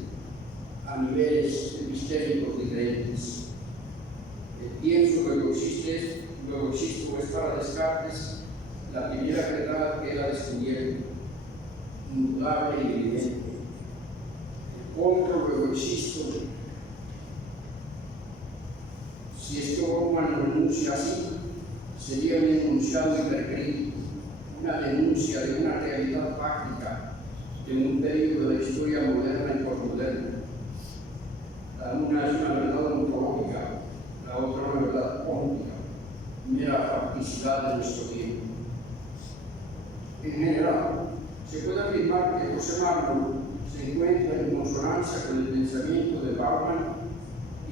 a niveles epistémicos diferentes. Pienso que luego existe o está a Descartes, la primera verdad que él ha descubierto, indudable y evidente. Compro, luego existo. Si esto Bauman lo enuncia así, sería un enunciado hipercrítico, una denuncia de una realidad práctica de un periodo de la historia moderna y posmoderna. La una es una verdad ontológica, la otra una verdad óntica, mera facticidad de nuestro tiempo. En general, se puede afirmar que José Marmo se encuentra en consonancia con el pensamiento de Bauman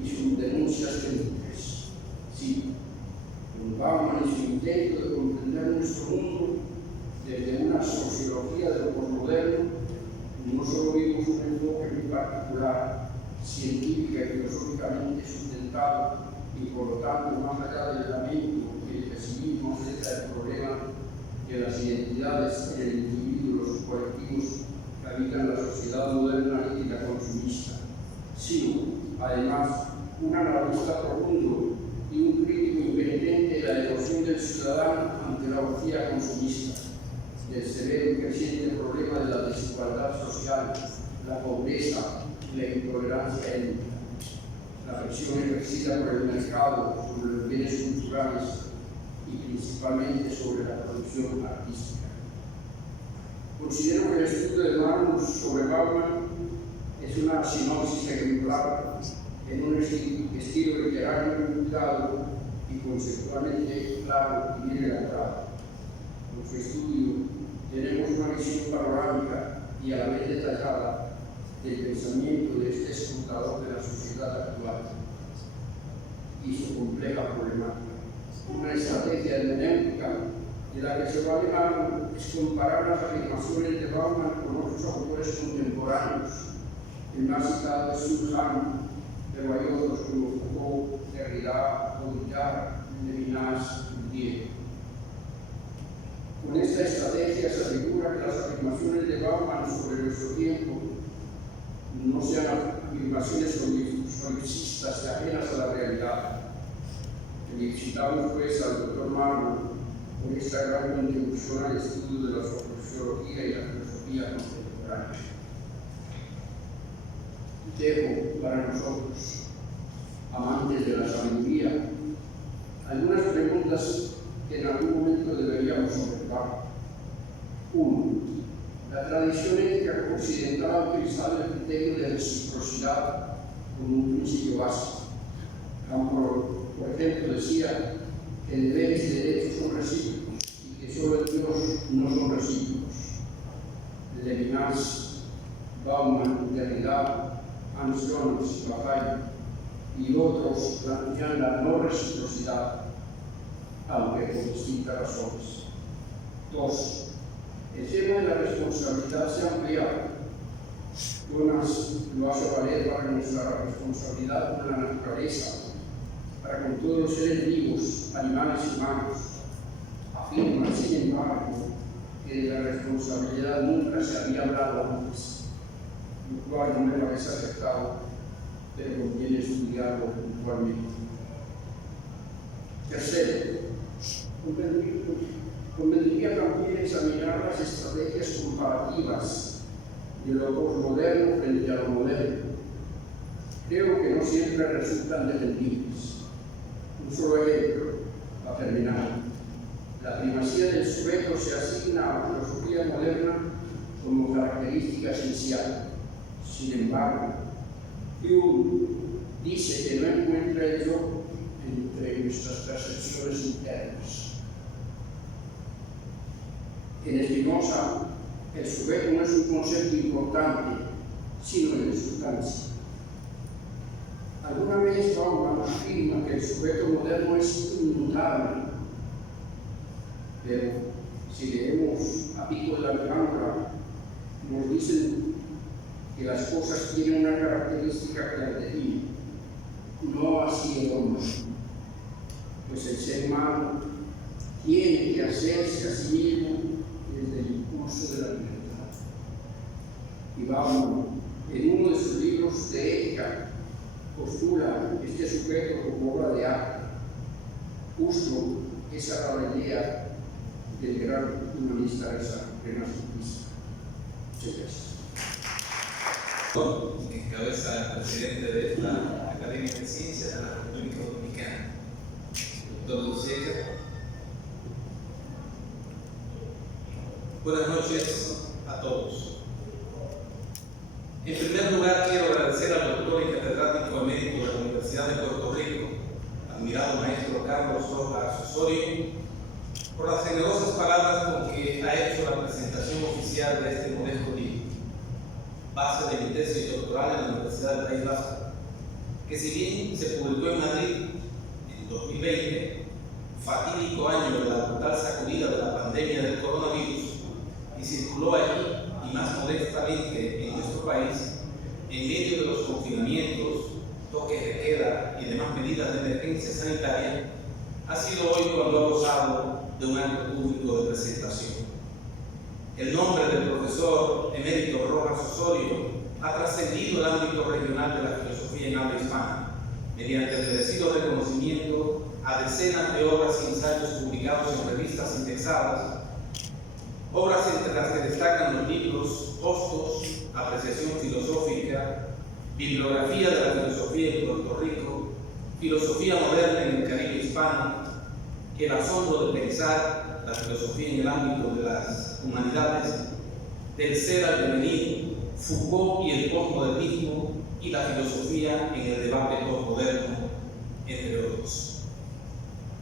y sus denuncias críticas. Sí, con Bauman y su intento de comprender nuestro mundo desde una sociología de lo posmoderno, no solo vimos un enfoque muy particular, científica y filosóficamente sustentado, y por lo tanto más allá del lamento y el pesimismo acerca del problema de las identidades en el individuo y los colectivos que habitan la sociedad moderna y la consumista, sino, además, un analista profundo y un crítico impenitente de la devoción del ciudadano ante la orgía consumista, del severo y creciente problema de la desigualdad social, la pobreza y la intolerancia étnica, la presión ejercida por el mercado sobre los bienes culturales y principalmente sobre la producción artística. Considero que el estudio de Marmus sobre Bauman es una sinopsis ejemplar en un estilo literario limitado y conceptualmente claro y bien elaborado. Con su estudio tenemos una visión panorámica y a la vez detallada del pensamiento de este escrutador de la sociedad actual y su compleja problemática. Una estrategia hermenéutica de la que se vale Marmus es comparar las afirmaciones de Bauman con otros autores contemporáneos. El más citado es Surkheim, pero hay otros como Foucault, Derrida, Baudrillard, Levinas, Bourdieu. Con esta estrategia se asegura que las afirmaciones de Bauman sobre nuestro tiempo no sean afirmaciones solipsistas y ajenas a la realidad. Felicitamos pues al doctor Marmus por esta gran contribución al estudio de la sociología y la filosofía contemporánea. Dejo para nosotros, amantes de la sabiduría, algunas preguntas que en algún momento deberíamos observar. 1. La tradición ética occidental ha utilizado el criterio de reciprocidad como un principio básico. Por ejemplo, decía que deberes y derechos son recíprocos y que solo en Dios no son recíprocos. Levinas, Bauman, Derrida, Hans Jonas, Bataille y otros plantean la no reciprocidad, aunque por distintas razones. 2. El tema de la responsabilidad se ha ampliado. Jonas lo hace valer para nuestra responsabilidad con la naturaleza, para con todos los seres vivos, animales y humanos. Afirma, sin embargo, que de la responsabilidad nunca se había hablado antes, lo cual no me parece aceptado, pero conviene estudiarlo puntualmente. Tercero, convendría también examinar las estrategias comparativas de lo posmoderno frente a lo moderno. Creo que no siempre resultan defendibles. Un solo ejemplo, para terminar. La primacía del sujeto se asigna a la filosofía moderna como característica esencial. Sin embargo, Hume dice que no encuentra el yo entre nuestras percepciones internas. En Spinoza, el sujeto no es un concepto importante, sino en sustancia. Alguna vez Bauman afirma que el sujeto moderno es inmutable, pero si leemos a Pico de la Alhambra, nos dicen que las cosas tienen una característica que las define, no así el hombre, pues el ser humano tiene que hacerse a sí mismo desde el impulso de la libertad. Y Bauman, en uno de sus libros de ética, postula este sujeto como obra de arte. Justo esa era la idea del gran humanista renacentista. Muchas gracias. En cabeza el presidente de esta Academia de Ciencias de la República Dominicana, doctor Lucena. Buenas noches a todos. En primer lugar, quiero agradecer al doctor y catedrático emérito de la Universidad de Puerto Rico, admirado maestro Carlos Rojas Osorio, por las generosas palabras con que ha hecho la presentación oficial de este modesto libro, base de mi tesis doctoral en la Universidad del País Vasco, que si bien se publicó en Madrid en 2020, fatídico año de la brutal sacudida de la pandemia del coronavirus, y circuló allí y más modestamente en nuestro país, en medio de los confinamientos, toques de queda y demás medidas de emergencia sanitaria, ha sido hoy cuando ha gozado de un acto público de presentación. El nombre del profesor emérito Rojas Osorio ha trascendido el ámbito regional de la filosofía en habla hispana, mediante el merecido reconocimiento a decenas de obras y ensayos publicados en revistas indexadas, Obras entre las que destacan los libros Hostos, Apreciación filosófica, Bibliografía de la filosofía en Puerto Rico, Filosofía moderna en el Caribe hispano, El asombro de pensar, la filosofía en el ámbito de las humanidades, Del ser al devenir, Foucault y el postmodernismo, y la filosofía en el debate postmoderno, entre otros.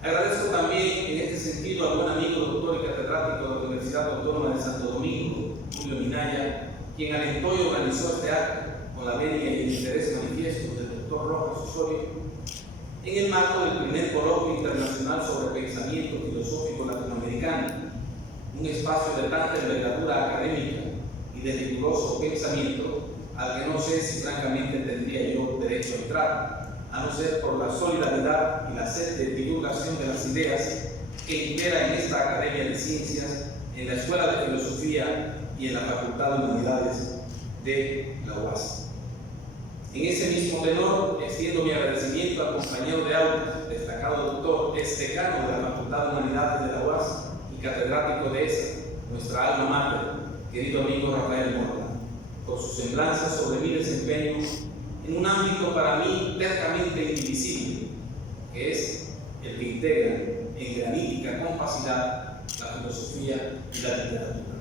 Agradezco también en este sentido al buen amigo, doctor y catedrático de la Universidad Autónoma de Santo Domingo, Julio Minaya, quien alentó y organizó este acto con la venia y el interés manifiesto del doctor Rojas Osorio, en el marco del primer coloquio internacional sobre pensamiento filosófico latinoamericano, un espacio de tanta envergadura académica y de riguroso pensamiento al que no sé si francamente tendría yo derecho a entrar, a no ser por la solidaridad y la sed de divulgación de las ideas que impera en esta Academia de Ciencias, en la Escuela de Filosofía y en la Facultad de Humanidades de la UAS. En ese mismo tenor, extiendo mi agradecimiento al compañero de aula, destacado doctor, decano de la Facultad de Humanidades de la UAS y catedrático de esa, nuestra alma mater, querido amigo Rafael Morla, por su semblanza sobre mi desempeño en un ámbito para mí tercamente indivisible, que es el que integra en granítica compacidad la filosofía y la literatura.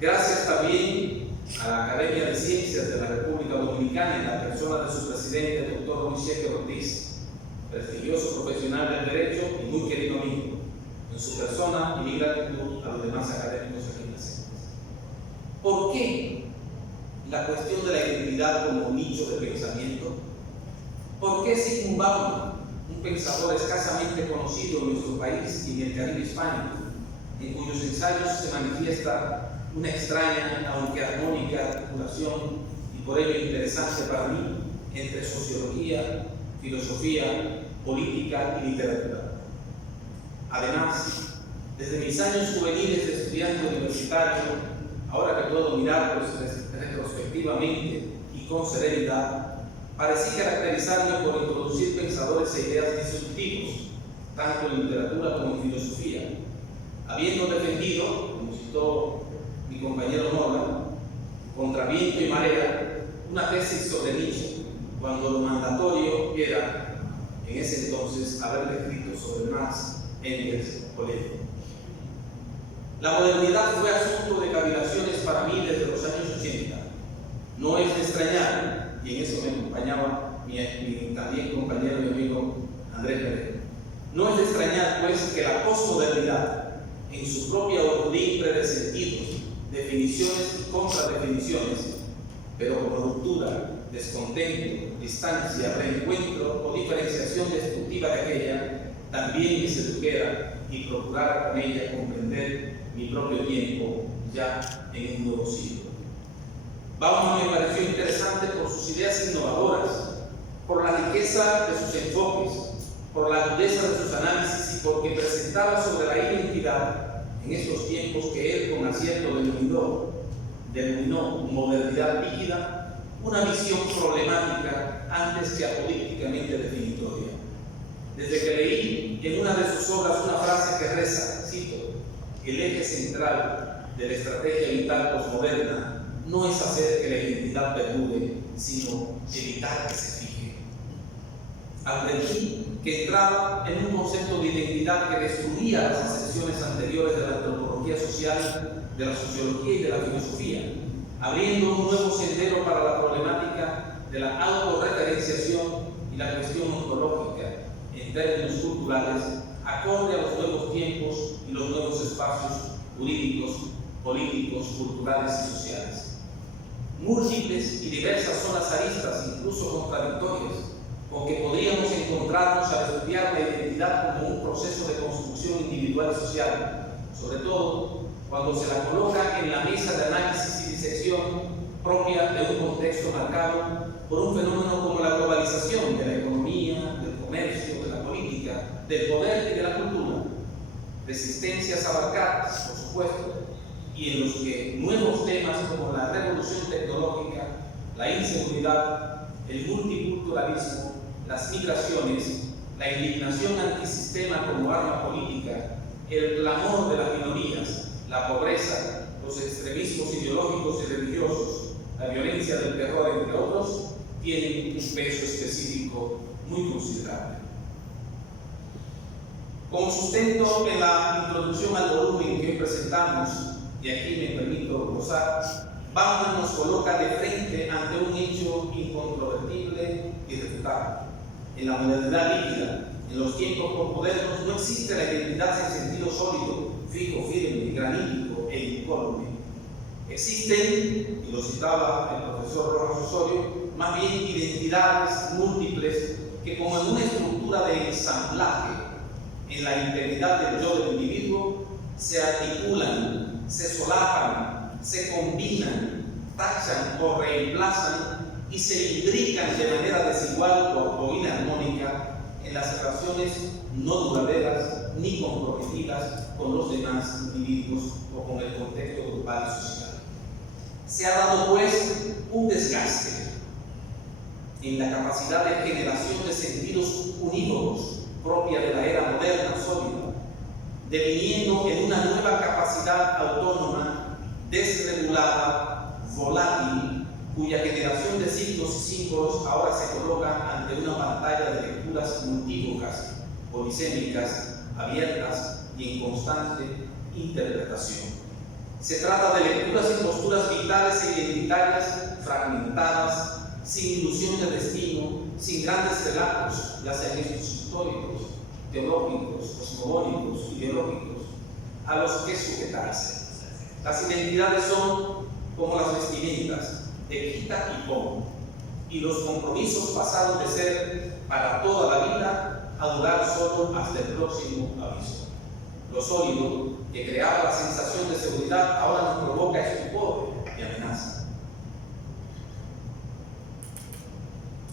Gracias también a la Academia de Ciencias de la República Dominicana, en la persona de su presidente, el doctor Luis Cheque Ortiz, prestigioso profesional del derecho y muy querido amigo, en su persona y mi gratitud a los demás académicos aquí presentes. ¿Por qué la cuestión de la identidad como nicho de pensamiento? ¿Por qué Zygmunt Bauman, un pensador escasamente conocido en nuestro país y en el Caribe hispánico, en cuyos ensayos se manifiesta una extraña, aunque armónica articulación, y por ello interesante para mí, entre sociología, filosofía, política y literatura? Además, desde mis años juveniles de estudiante universitario, ahora que puedo mirarlos retrospectivamente y con serenidad, parecí caracterizarme por introducir pensadores e ideas disruptivos, tanto en literatura como en filosofía, habiendo defendido, como citó mi compañero Morgan, contra viento y marea, una tesis sobre Nietzsche, cuando lo mandatorio era, en ese entonces, haber escrito sobre Marx, Engels o Lenin. La modernidad fue asunto de cavilaciones para mí desde los años 80. No es de extrañar, y en eso me acompañaba mi también compañero y amigo Andrés Pérez. No es de extrañar, pues, que la posmodernidad, en su propia ordimbre de sentidos, definiciones y contradefiniciones, pero con ruptura, descontento, distancia, reencuentro o diferenciación destructiva de aquella, también me sedujera y procurara con ella comprender mi propio tiempo ya en un nuevo siglo. Bauman me pareció interesante por sus ideas innovadoras, por la riqueza de sus enfoques, por la agudeza de sus análisis y porque presentaba sobre la identidad en estos tiempos que él con acierto denominó modernidad líquida, una visión problemática antes que apolíticamente definitoria. Desde que leí en una de sus obras una frase que reza, cito: el eje central de la estrategia vital posmoderna no es hacer que la identidad perdure, sino evitar que se fije. Aprendí que entraba en un concepto de identidad que destruía las acepciones anteriores de la antropología social, de la sociología y de la filosofía, abriendo un nuevo sendero para la problemática de la autorreferenciación y la cuestión ontológica en términos culturales, acorde a los nuevos tiempos y los nuevos espacios jurídicos, políticos, culturales y sociales. Múltiples y diversas son las aristas, incluso contradictorias, con que podríamos encontrarnos al estudiar la identidad como un proceso de construcción individual y social, sobre todo cuando se la coloca en la mesa de análisis y disección propia de un contexto marcado por un fenómeno como la globalización de la economía, del comercio, de la política, del poder y de la cultura, resistencias abarcadas, por supuesto, y en los que nuevos temas como la revolución tecnológica, la inseguridad, el multiculturalismo, las migraciones, la indignación antisistema como arma política el clamor de las minorías, la pobreza, los extremismos ideológicos y religiosos, la violencia del terror, entre otros, tienen un peso específico muy considerable. Como sustento en la introducción al volumen que hoy presentamos, y aquí me permito glosar, Bauman nos coloca de frente ante un hecho incontrovertible y irrefutable. En la modernidad líquida, en los tiempos posmodernos, no existe la identidad en sentido sólido, fijo, firme, granítico e incólume. Existen, y lo citaba el profesor Rojas Osorio, más bien identidades múltiples que, como en una estructura de ensamblaje en la integridad del yo del individuo, se articulan, se solapan, se combinan, tachan o reemplazan y se imbrican de manera desigual o inarmónica en las relaciones no duraderas ni comprometidas con los demás individuos o con el contexto grupal y social. Se ha dado pues un desgaste en la capacidad de generación de sentidos unívocos propia de la era moderna sólida, deviniendo en una nueva capacidad autónoma, desregulada, volátil, cuya generación de signos y símbolos ahora se coloca ante una pantalla de lecturas multívocas, polisémicas, abiertas y en constante interpretación. Se trata de lecturas y posturas vitales e identitarias fragmentadas, sin ilusión de destino, sin grandes relatos, ya sean estos históricos, teológicos, cosmogónicos, ideológicos, a los que sujetarse. Las identidades son como las vestimentas, de quita y pon, y los compromisos pasaron de ser para toda la vida a durar solo hasta el próximo aviso. Lo sólido, que creaba la sensación de seguridad, ahora nos provoca estupor y amenaza.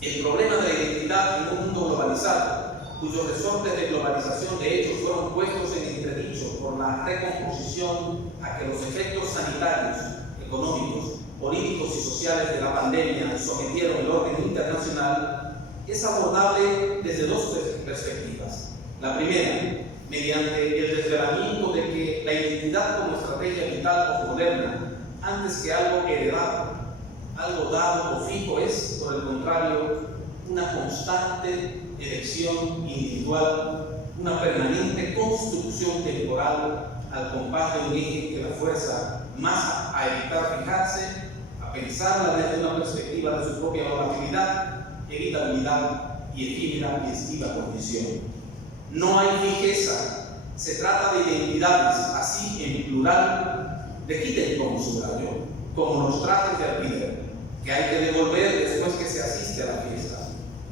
El problema de la identidad en un mundo globalizado, cuyos resortes de globalización de hecho fueron puestos en entredicho por la recomposición a que los efectos sanitarios, económicos, políticos y sociales de la pandemia sometieron el orden internacional, es abordable desde dos perspectivas. La primera, mediante el desvelamiento de que la identidad como estrategia vital posmoderna, antes que algo heredado, algo dado o fijo, es, por el contrario, una constante elección individual, una permanente construcción temporal al compás de un eje que la fuerza más a evitar fijarse, a pensarla desde una perspectiva de su propia volatilidad, evitabilidad y efímera y esquiva condición. No hay fijeza, se trata de identidades, así en plural, de quiten como subrayo, como los trajes de alquiler, que hay que devolver después que se asiste a la fiesta.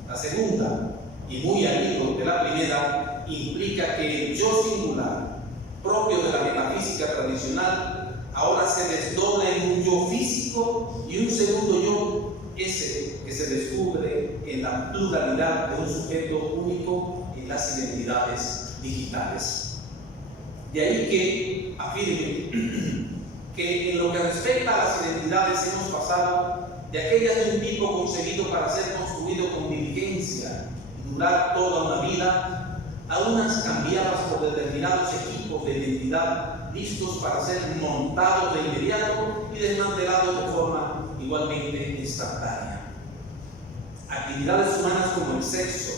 La segunda, y muy amigo de la primera, implica que el yo singular, propio de la metafísica tradicional, ahora se desdobla en un yo físico y un segundo yo, ese que se descubre en la pluralidad de un sujeto único en las identidades digitales. De ahí que afirme que en lo que respecta a las identidades hemos pasado de aquellas de un tipo concebido para ser construido con diligencia y durar toda una vida, a unas cambiadas por determinados equipos de identidad listos para ser montados de inmediato y desmantelados de forma igualmente instantánea. Actividades humanas como el sexo,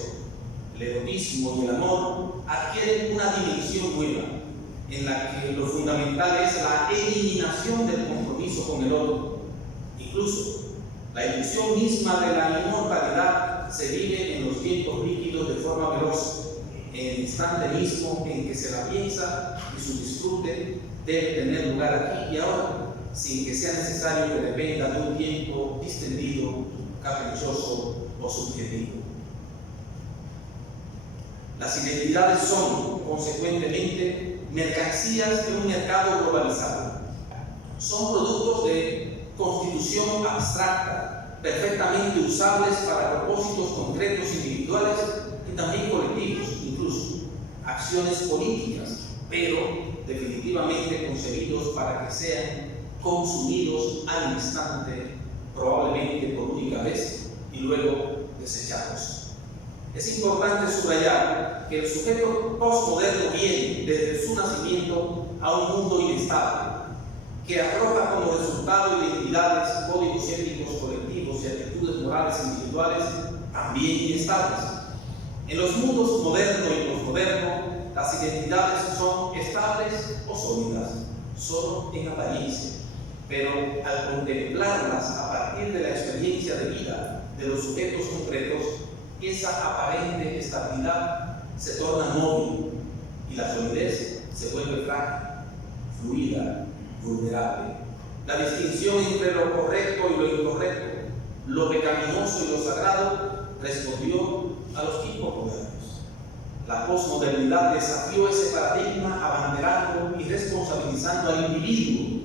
el erotismo y el amor adquieren una dimensión nueva, en la que lo fundamental es la eliminación del compromiso con el otro. Incluso la ilusión misma de la inmortalidad se vive en los tiempos líquidos de forma veloz, en el instante mismo en que se la piensa, y su disfrute debe tener lugar aquí y ahora, sin que sea necesario que dependa de un tiempo distendido, caprichoso o subjetivo. Las identidades son, consecuentemente, mercancías de un mercado globalizado. Son productos de constitución abstracta, perfectamente usables para propósitos concretos individuales y también colectivos, incluso acciones políticas, pero definitivamente concebidos para que sean consumidos al instante, probablemente por única vez, y luego desechados. Es importante subrayar que el sujeto postmoderno viene desde su nacimiento a un mundo inestable, que arroja como resultado identidades, códigos éticos colectivos y actitudes morales individuales también inestables. En los mundos moderno y posmoderno, las identidades son estables o sólidas, solo en apariencia, pero al contemplarlas a partir de la experiencia de vida de los sujetos concretos, esa aparente estabilidad se torna móvil y la solidez se vuelve frágil, fluida, vulnerable. La distinción entre lo correcto y lo incorrecto, lo pecaminoso y lo sagrado, respondió a los tiempos modernos. La posmodernidad desafió ese paradigma abanderando y responsabilizando al individuo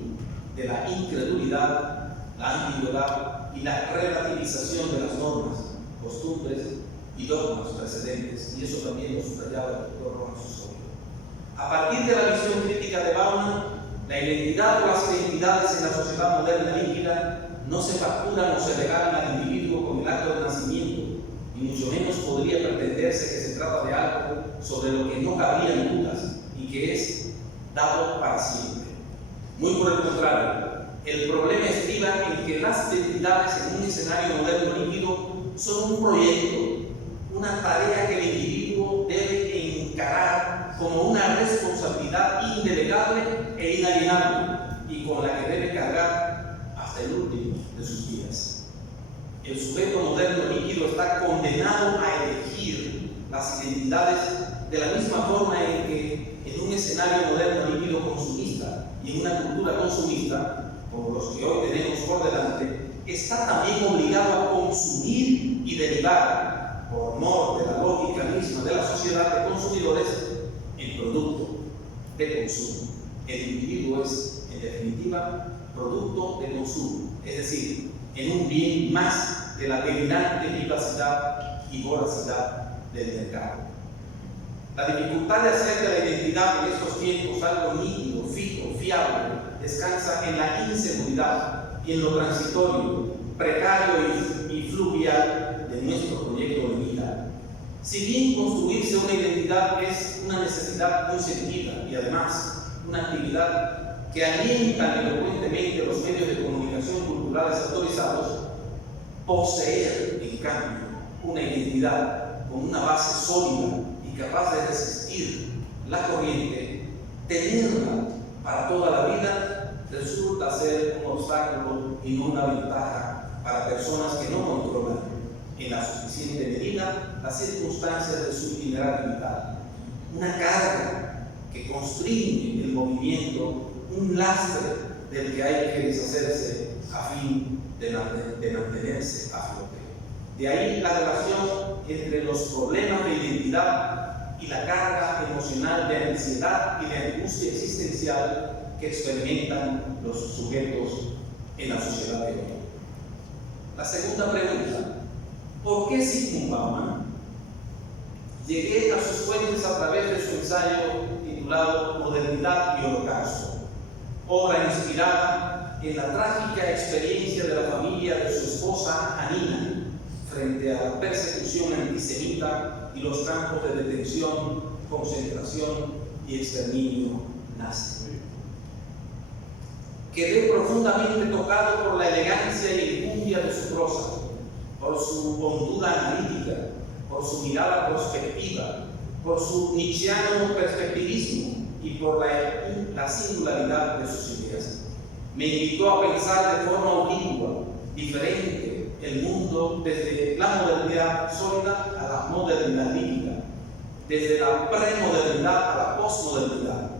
de la incredulidad, la ambigüedad y la relativización de las normas, costumbres y dogmas precedentes, y eso también lo subrayaba el doctor Rojas Osorio. A partir de la visión crítica de Bauman, la identidad o las identidades en la sociedad moderna líquida no se facturan o se regalan al individuo con el acto de nacimiento, y mucho menos podría pretenderse que se trata de algo sobre lo que no cabrían dudas y que es dado para siempre. Muy por el contrario, el problema estriba en que las identidades en un escenario moderno líquido son un proyecto, una tarea que el individuo debe encarar como una responsabilidad indelegable e inalienable y con la que debe cargar hasta el último de sus días. El sujeto moderno líquido está condenado a elegir las identidades de la misma forma en que en un escenario moderno líquido consumista y en una cultura consumista, como los que hoy tenemos por delante, está también obligado a consumir y derivar, por mor de la lógica misma de la sociedad de consumidores, el producto de consumo. El individuo es, en definitiva, producto de consumo, es decir, en un bien más de la delirante vivacidad y voracidad del mercado. La dificultad de hacer de la identidad en estos tiempos algo nítido, fijo, fiable, descansa en la inseguridad y en lo transitorio, precario y fluvial de nuestro proyecto de vida. Si bien construirse una identidad es una necesidad muy sentida y además una actividad que alientan elocuentemente los medios de comunicación culturales autorizados, poseer, en cambio, una identidad con una base sólida y capaz de resistir la corriente, tenerla para toda la vida, resulta ser un obstáculo y no una ventaja para personas que no controlan en la suficiente medida las circunstancias de su itinerario vital. Una carga que constriñe el movimiento, un lastre del que hay que deshacerse a fin de mantenerse a flote. De ahí la relación entre los problemas de identidad y la carga emocional de ansiedad y de angustia existencial que experimentan los sujetos en la sociedad de hoy. La segunda pregunta: ¿por qué Zygmunt Bauman? Llegué a sus fuentes a través de su ensayo titulado Modernidad y Holocausto, obra inspirada en la trágica experiencia de la familia de su esposa Anina frente a la persecución antisemita y los campos de detención, concentración y exterminio nazi. Quedé profundamente tocado por la elegancia y enjundia de su prosa, por su hondura analítica, por su mirada prospectiva, por su nietzscheano perspectivismo y por la singularidad de sus ideas. Me invitó a pensar de forma oblicua, diferente, el mundo desde la modernidad sólida a la modernidad líquida, desde la premodernidad a la posmodernidad,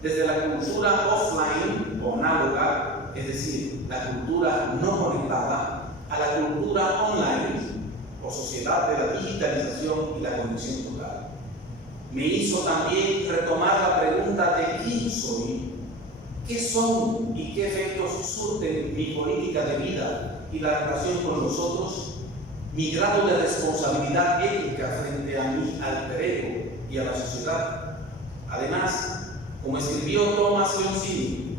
desde la cultura offline o análoga, es decir, la cultura no conectada, a la cultura online o sociedad de la digitalización y la conexión total. Me hizo también retomar la pregunta de quién soy, qué son y qué efectos surten mi política de vida y la relación con los otros, mi grado de responsabilidad ética frente a mi alter ego y a la sociedad. Además, como escribió Thomas Leoncini,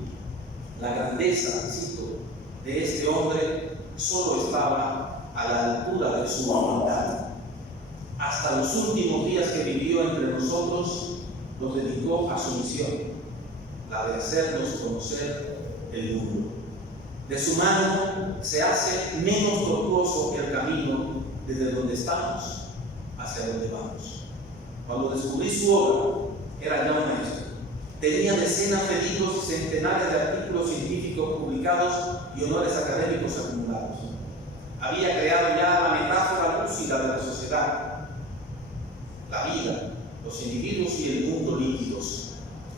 la grandeza, cito, de este hombre solo estaba a la altura de su humanidad. hasta los últimos días que vivió entre nosotros, los dedicó a su misión, la de hacernos conocer el mundo. De su mano se hace menos tortuoso el camino desde donde estamos hacia donde vamos. Cuando descubrí su obra, era ya un maestro. Tenía decenas de libros y centenares de artículos científicos publicados y honores académicos acumulados. Había creado ya la metáfora lúcida de la sociedad, la vida, los individuos y el mundo líquidos.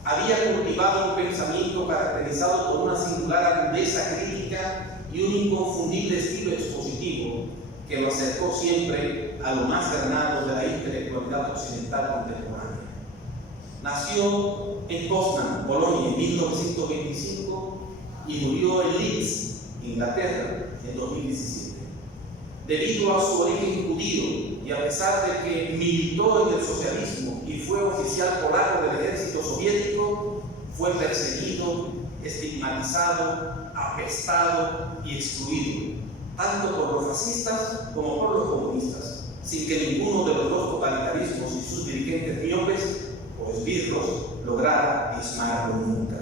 Había cultivado un pensamiento caracterizado por una singular agudeza crítica y un inconfundible estilo expositivo que lo acercó siempre a lo más granado de la intelectualidad occidental contemporánea. Nació en Poznan, Polonia, en 1925 y murió en Leeds, Inglaterra, en 2017. Debido a su origen judío y a pesar de que militó en el socialismo y fue oficial polaco del ejército soviético, fue perseguido, estigmatizado, apestado y excluido, tanto por los fascistas como por los comunistas, sin que ninguno de los dos totalitarismos y sus dirigentes miopes o esbirros lograra diezmarlo nunca.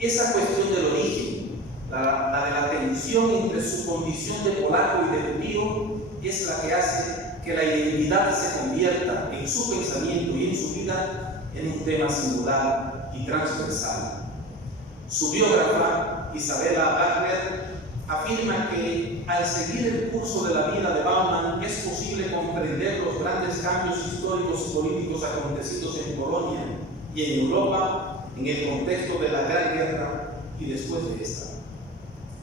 Esa cuestión del origen, la de la tensión entre su condición de polaco y de judío, es la que hace que la identidad se convierta en su pensamiento y en su vida en un tema singular y transversal. Su biógrafa, Isabella Wagner, afirma que al seguir el curso de la vida de Bauman es posible comprender los grandes cambios históricos y políticos acontecidos en Polonia y en Europa en el contexto de la Gran Guerra y después de esta.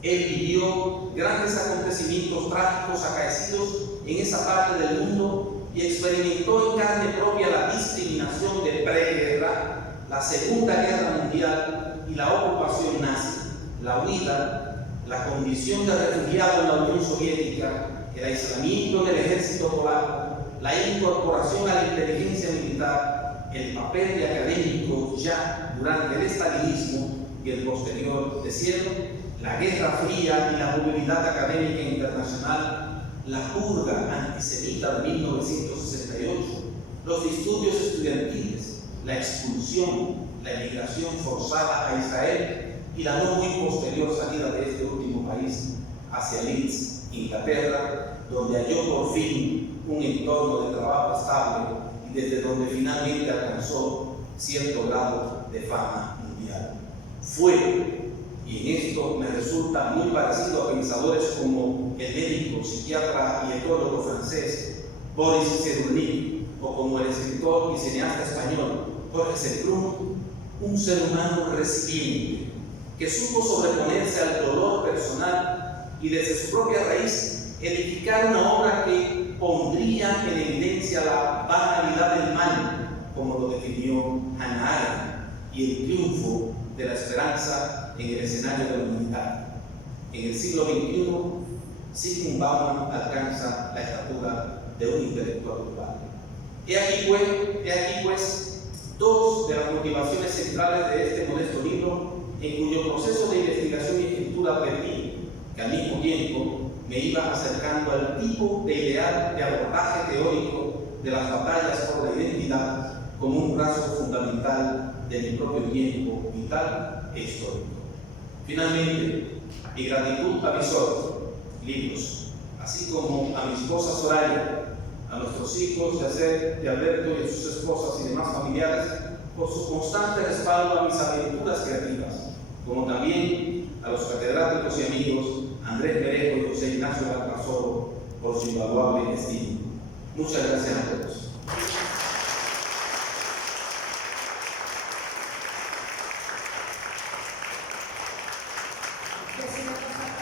Él vivió grandes acontecimientos trágicos acaecidos en esa parte del mundo y experimentó en carne propia la discriminación de preguerra, la Segunda Guerra Mundial y la ocupación nazi, la huida, la condición de refugiado en la Unión Soviética, el aislamiento en el ejército polaco, la incorporación a la inteligencia militar, el papel de académico ya durante el estalinismo y el posterior destierro, la Guerra Fría y la movilidad académica internacional, la purga antisemita de 1968, los disturbios estudiantiles, la expulsión, la emigración forzada a Israel y la no muy posterior salida de este último país hacia Leeds, Inglaterra, donde halló por fin un entorno de trabajo estable y desde donde finalmente alcanzó cierto grado de fama mundial. Fue, y en esto me resulta muy parecido a pensadores como el médico, psiquiatra y etólogo francés Boris Cyrulnik, o como el escritor y cineasta español Jorge Semprún, un ser humano resiliente que supo sobreponerse al dolor personal y desde su propia raíz edificar una obra que pondría en evidencia la banalidad del mal, como lo definió Hannah Arendt, y el triunfo de la esperanza en el escenario de la humanidad. En el siglo XXI, Zygmunt Bauman alcanza la estatura de un intelectual global. He aquí pues dos de las motivaciones centrales de este modesto libro, en cuyo proceso de investigación y escritura advertí que al mismo tiempo me iba acercando al tipo de ideal de abordaje teórico de las batallas por la identidad como un rasgo fundamental de mi propio tiempo vital e histórico. Finalmente, mi gratitud a mis libros, así como a mi esposa Soraya, a nuestros hijos de Alberto y a sus esposas y demás familiares, por su constante respaldo a mis aventuras creativas, como también a los catedráticos y amigos Andrés Perejo y José Ignacio Valcasoro por su invaluable estima. Muchas gracias a todos. Gracias.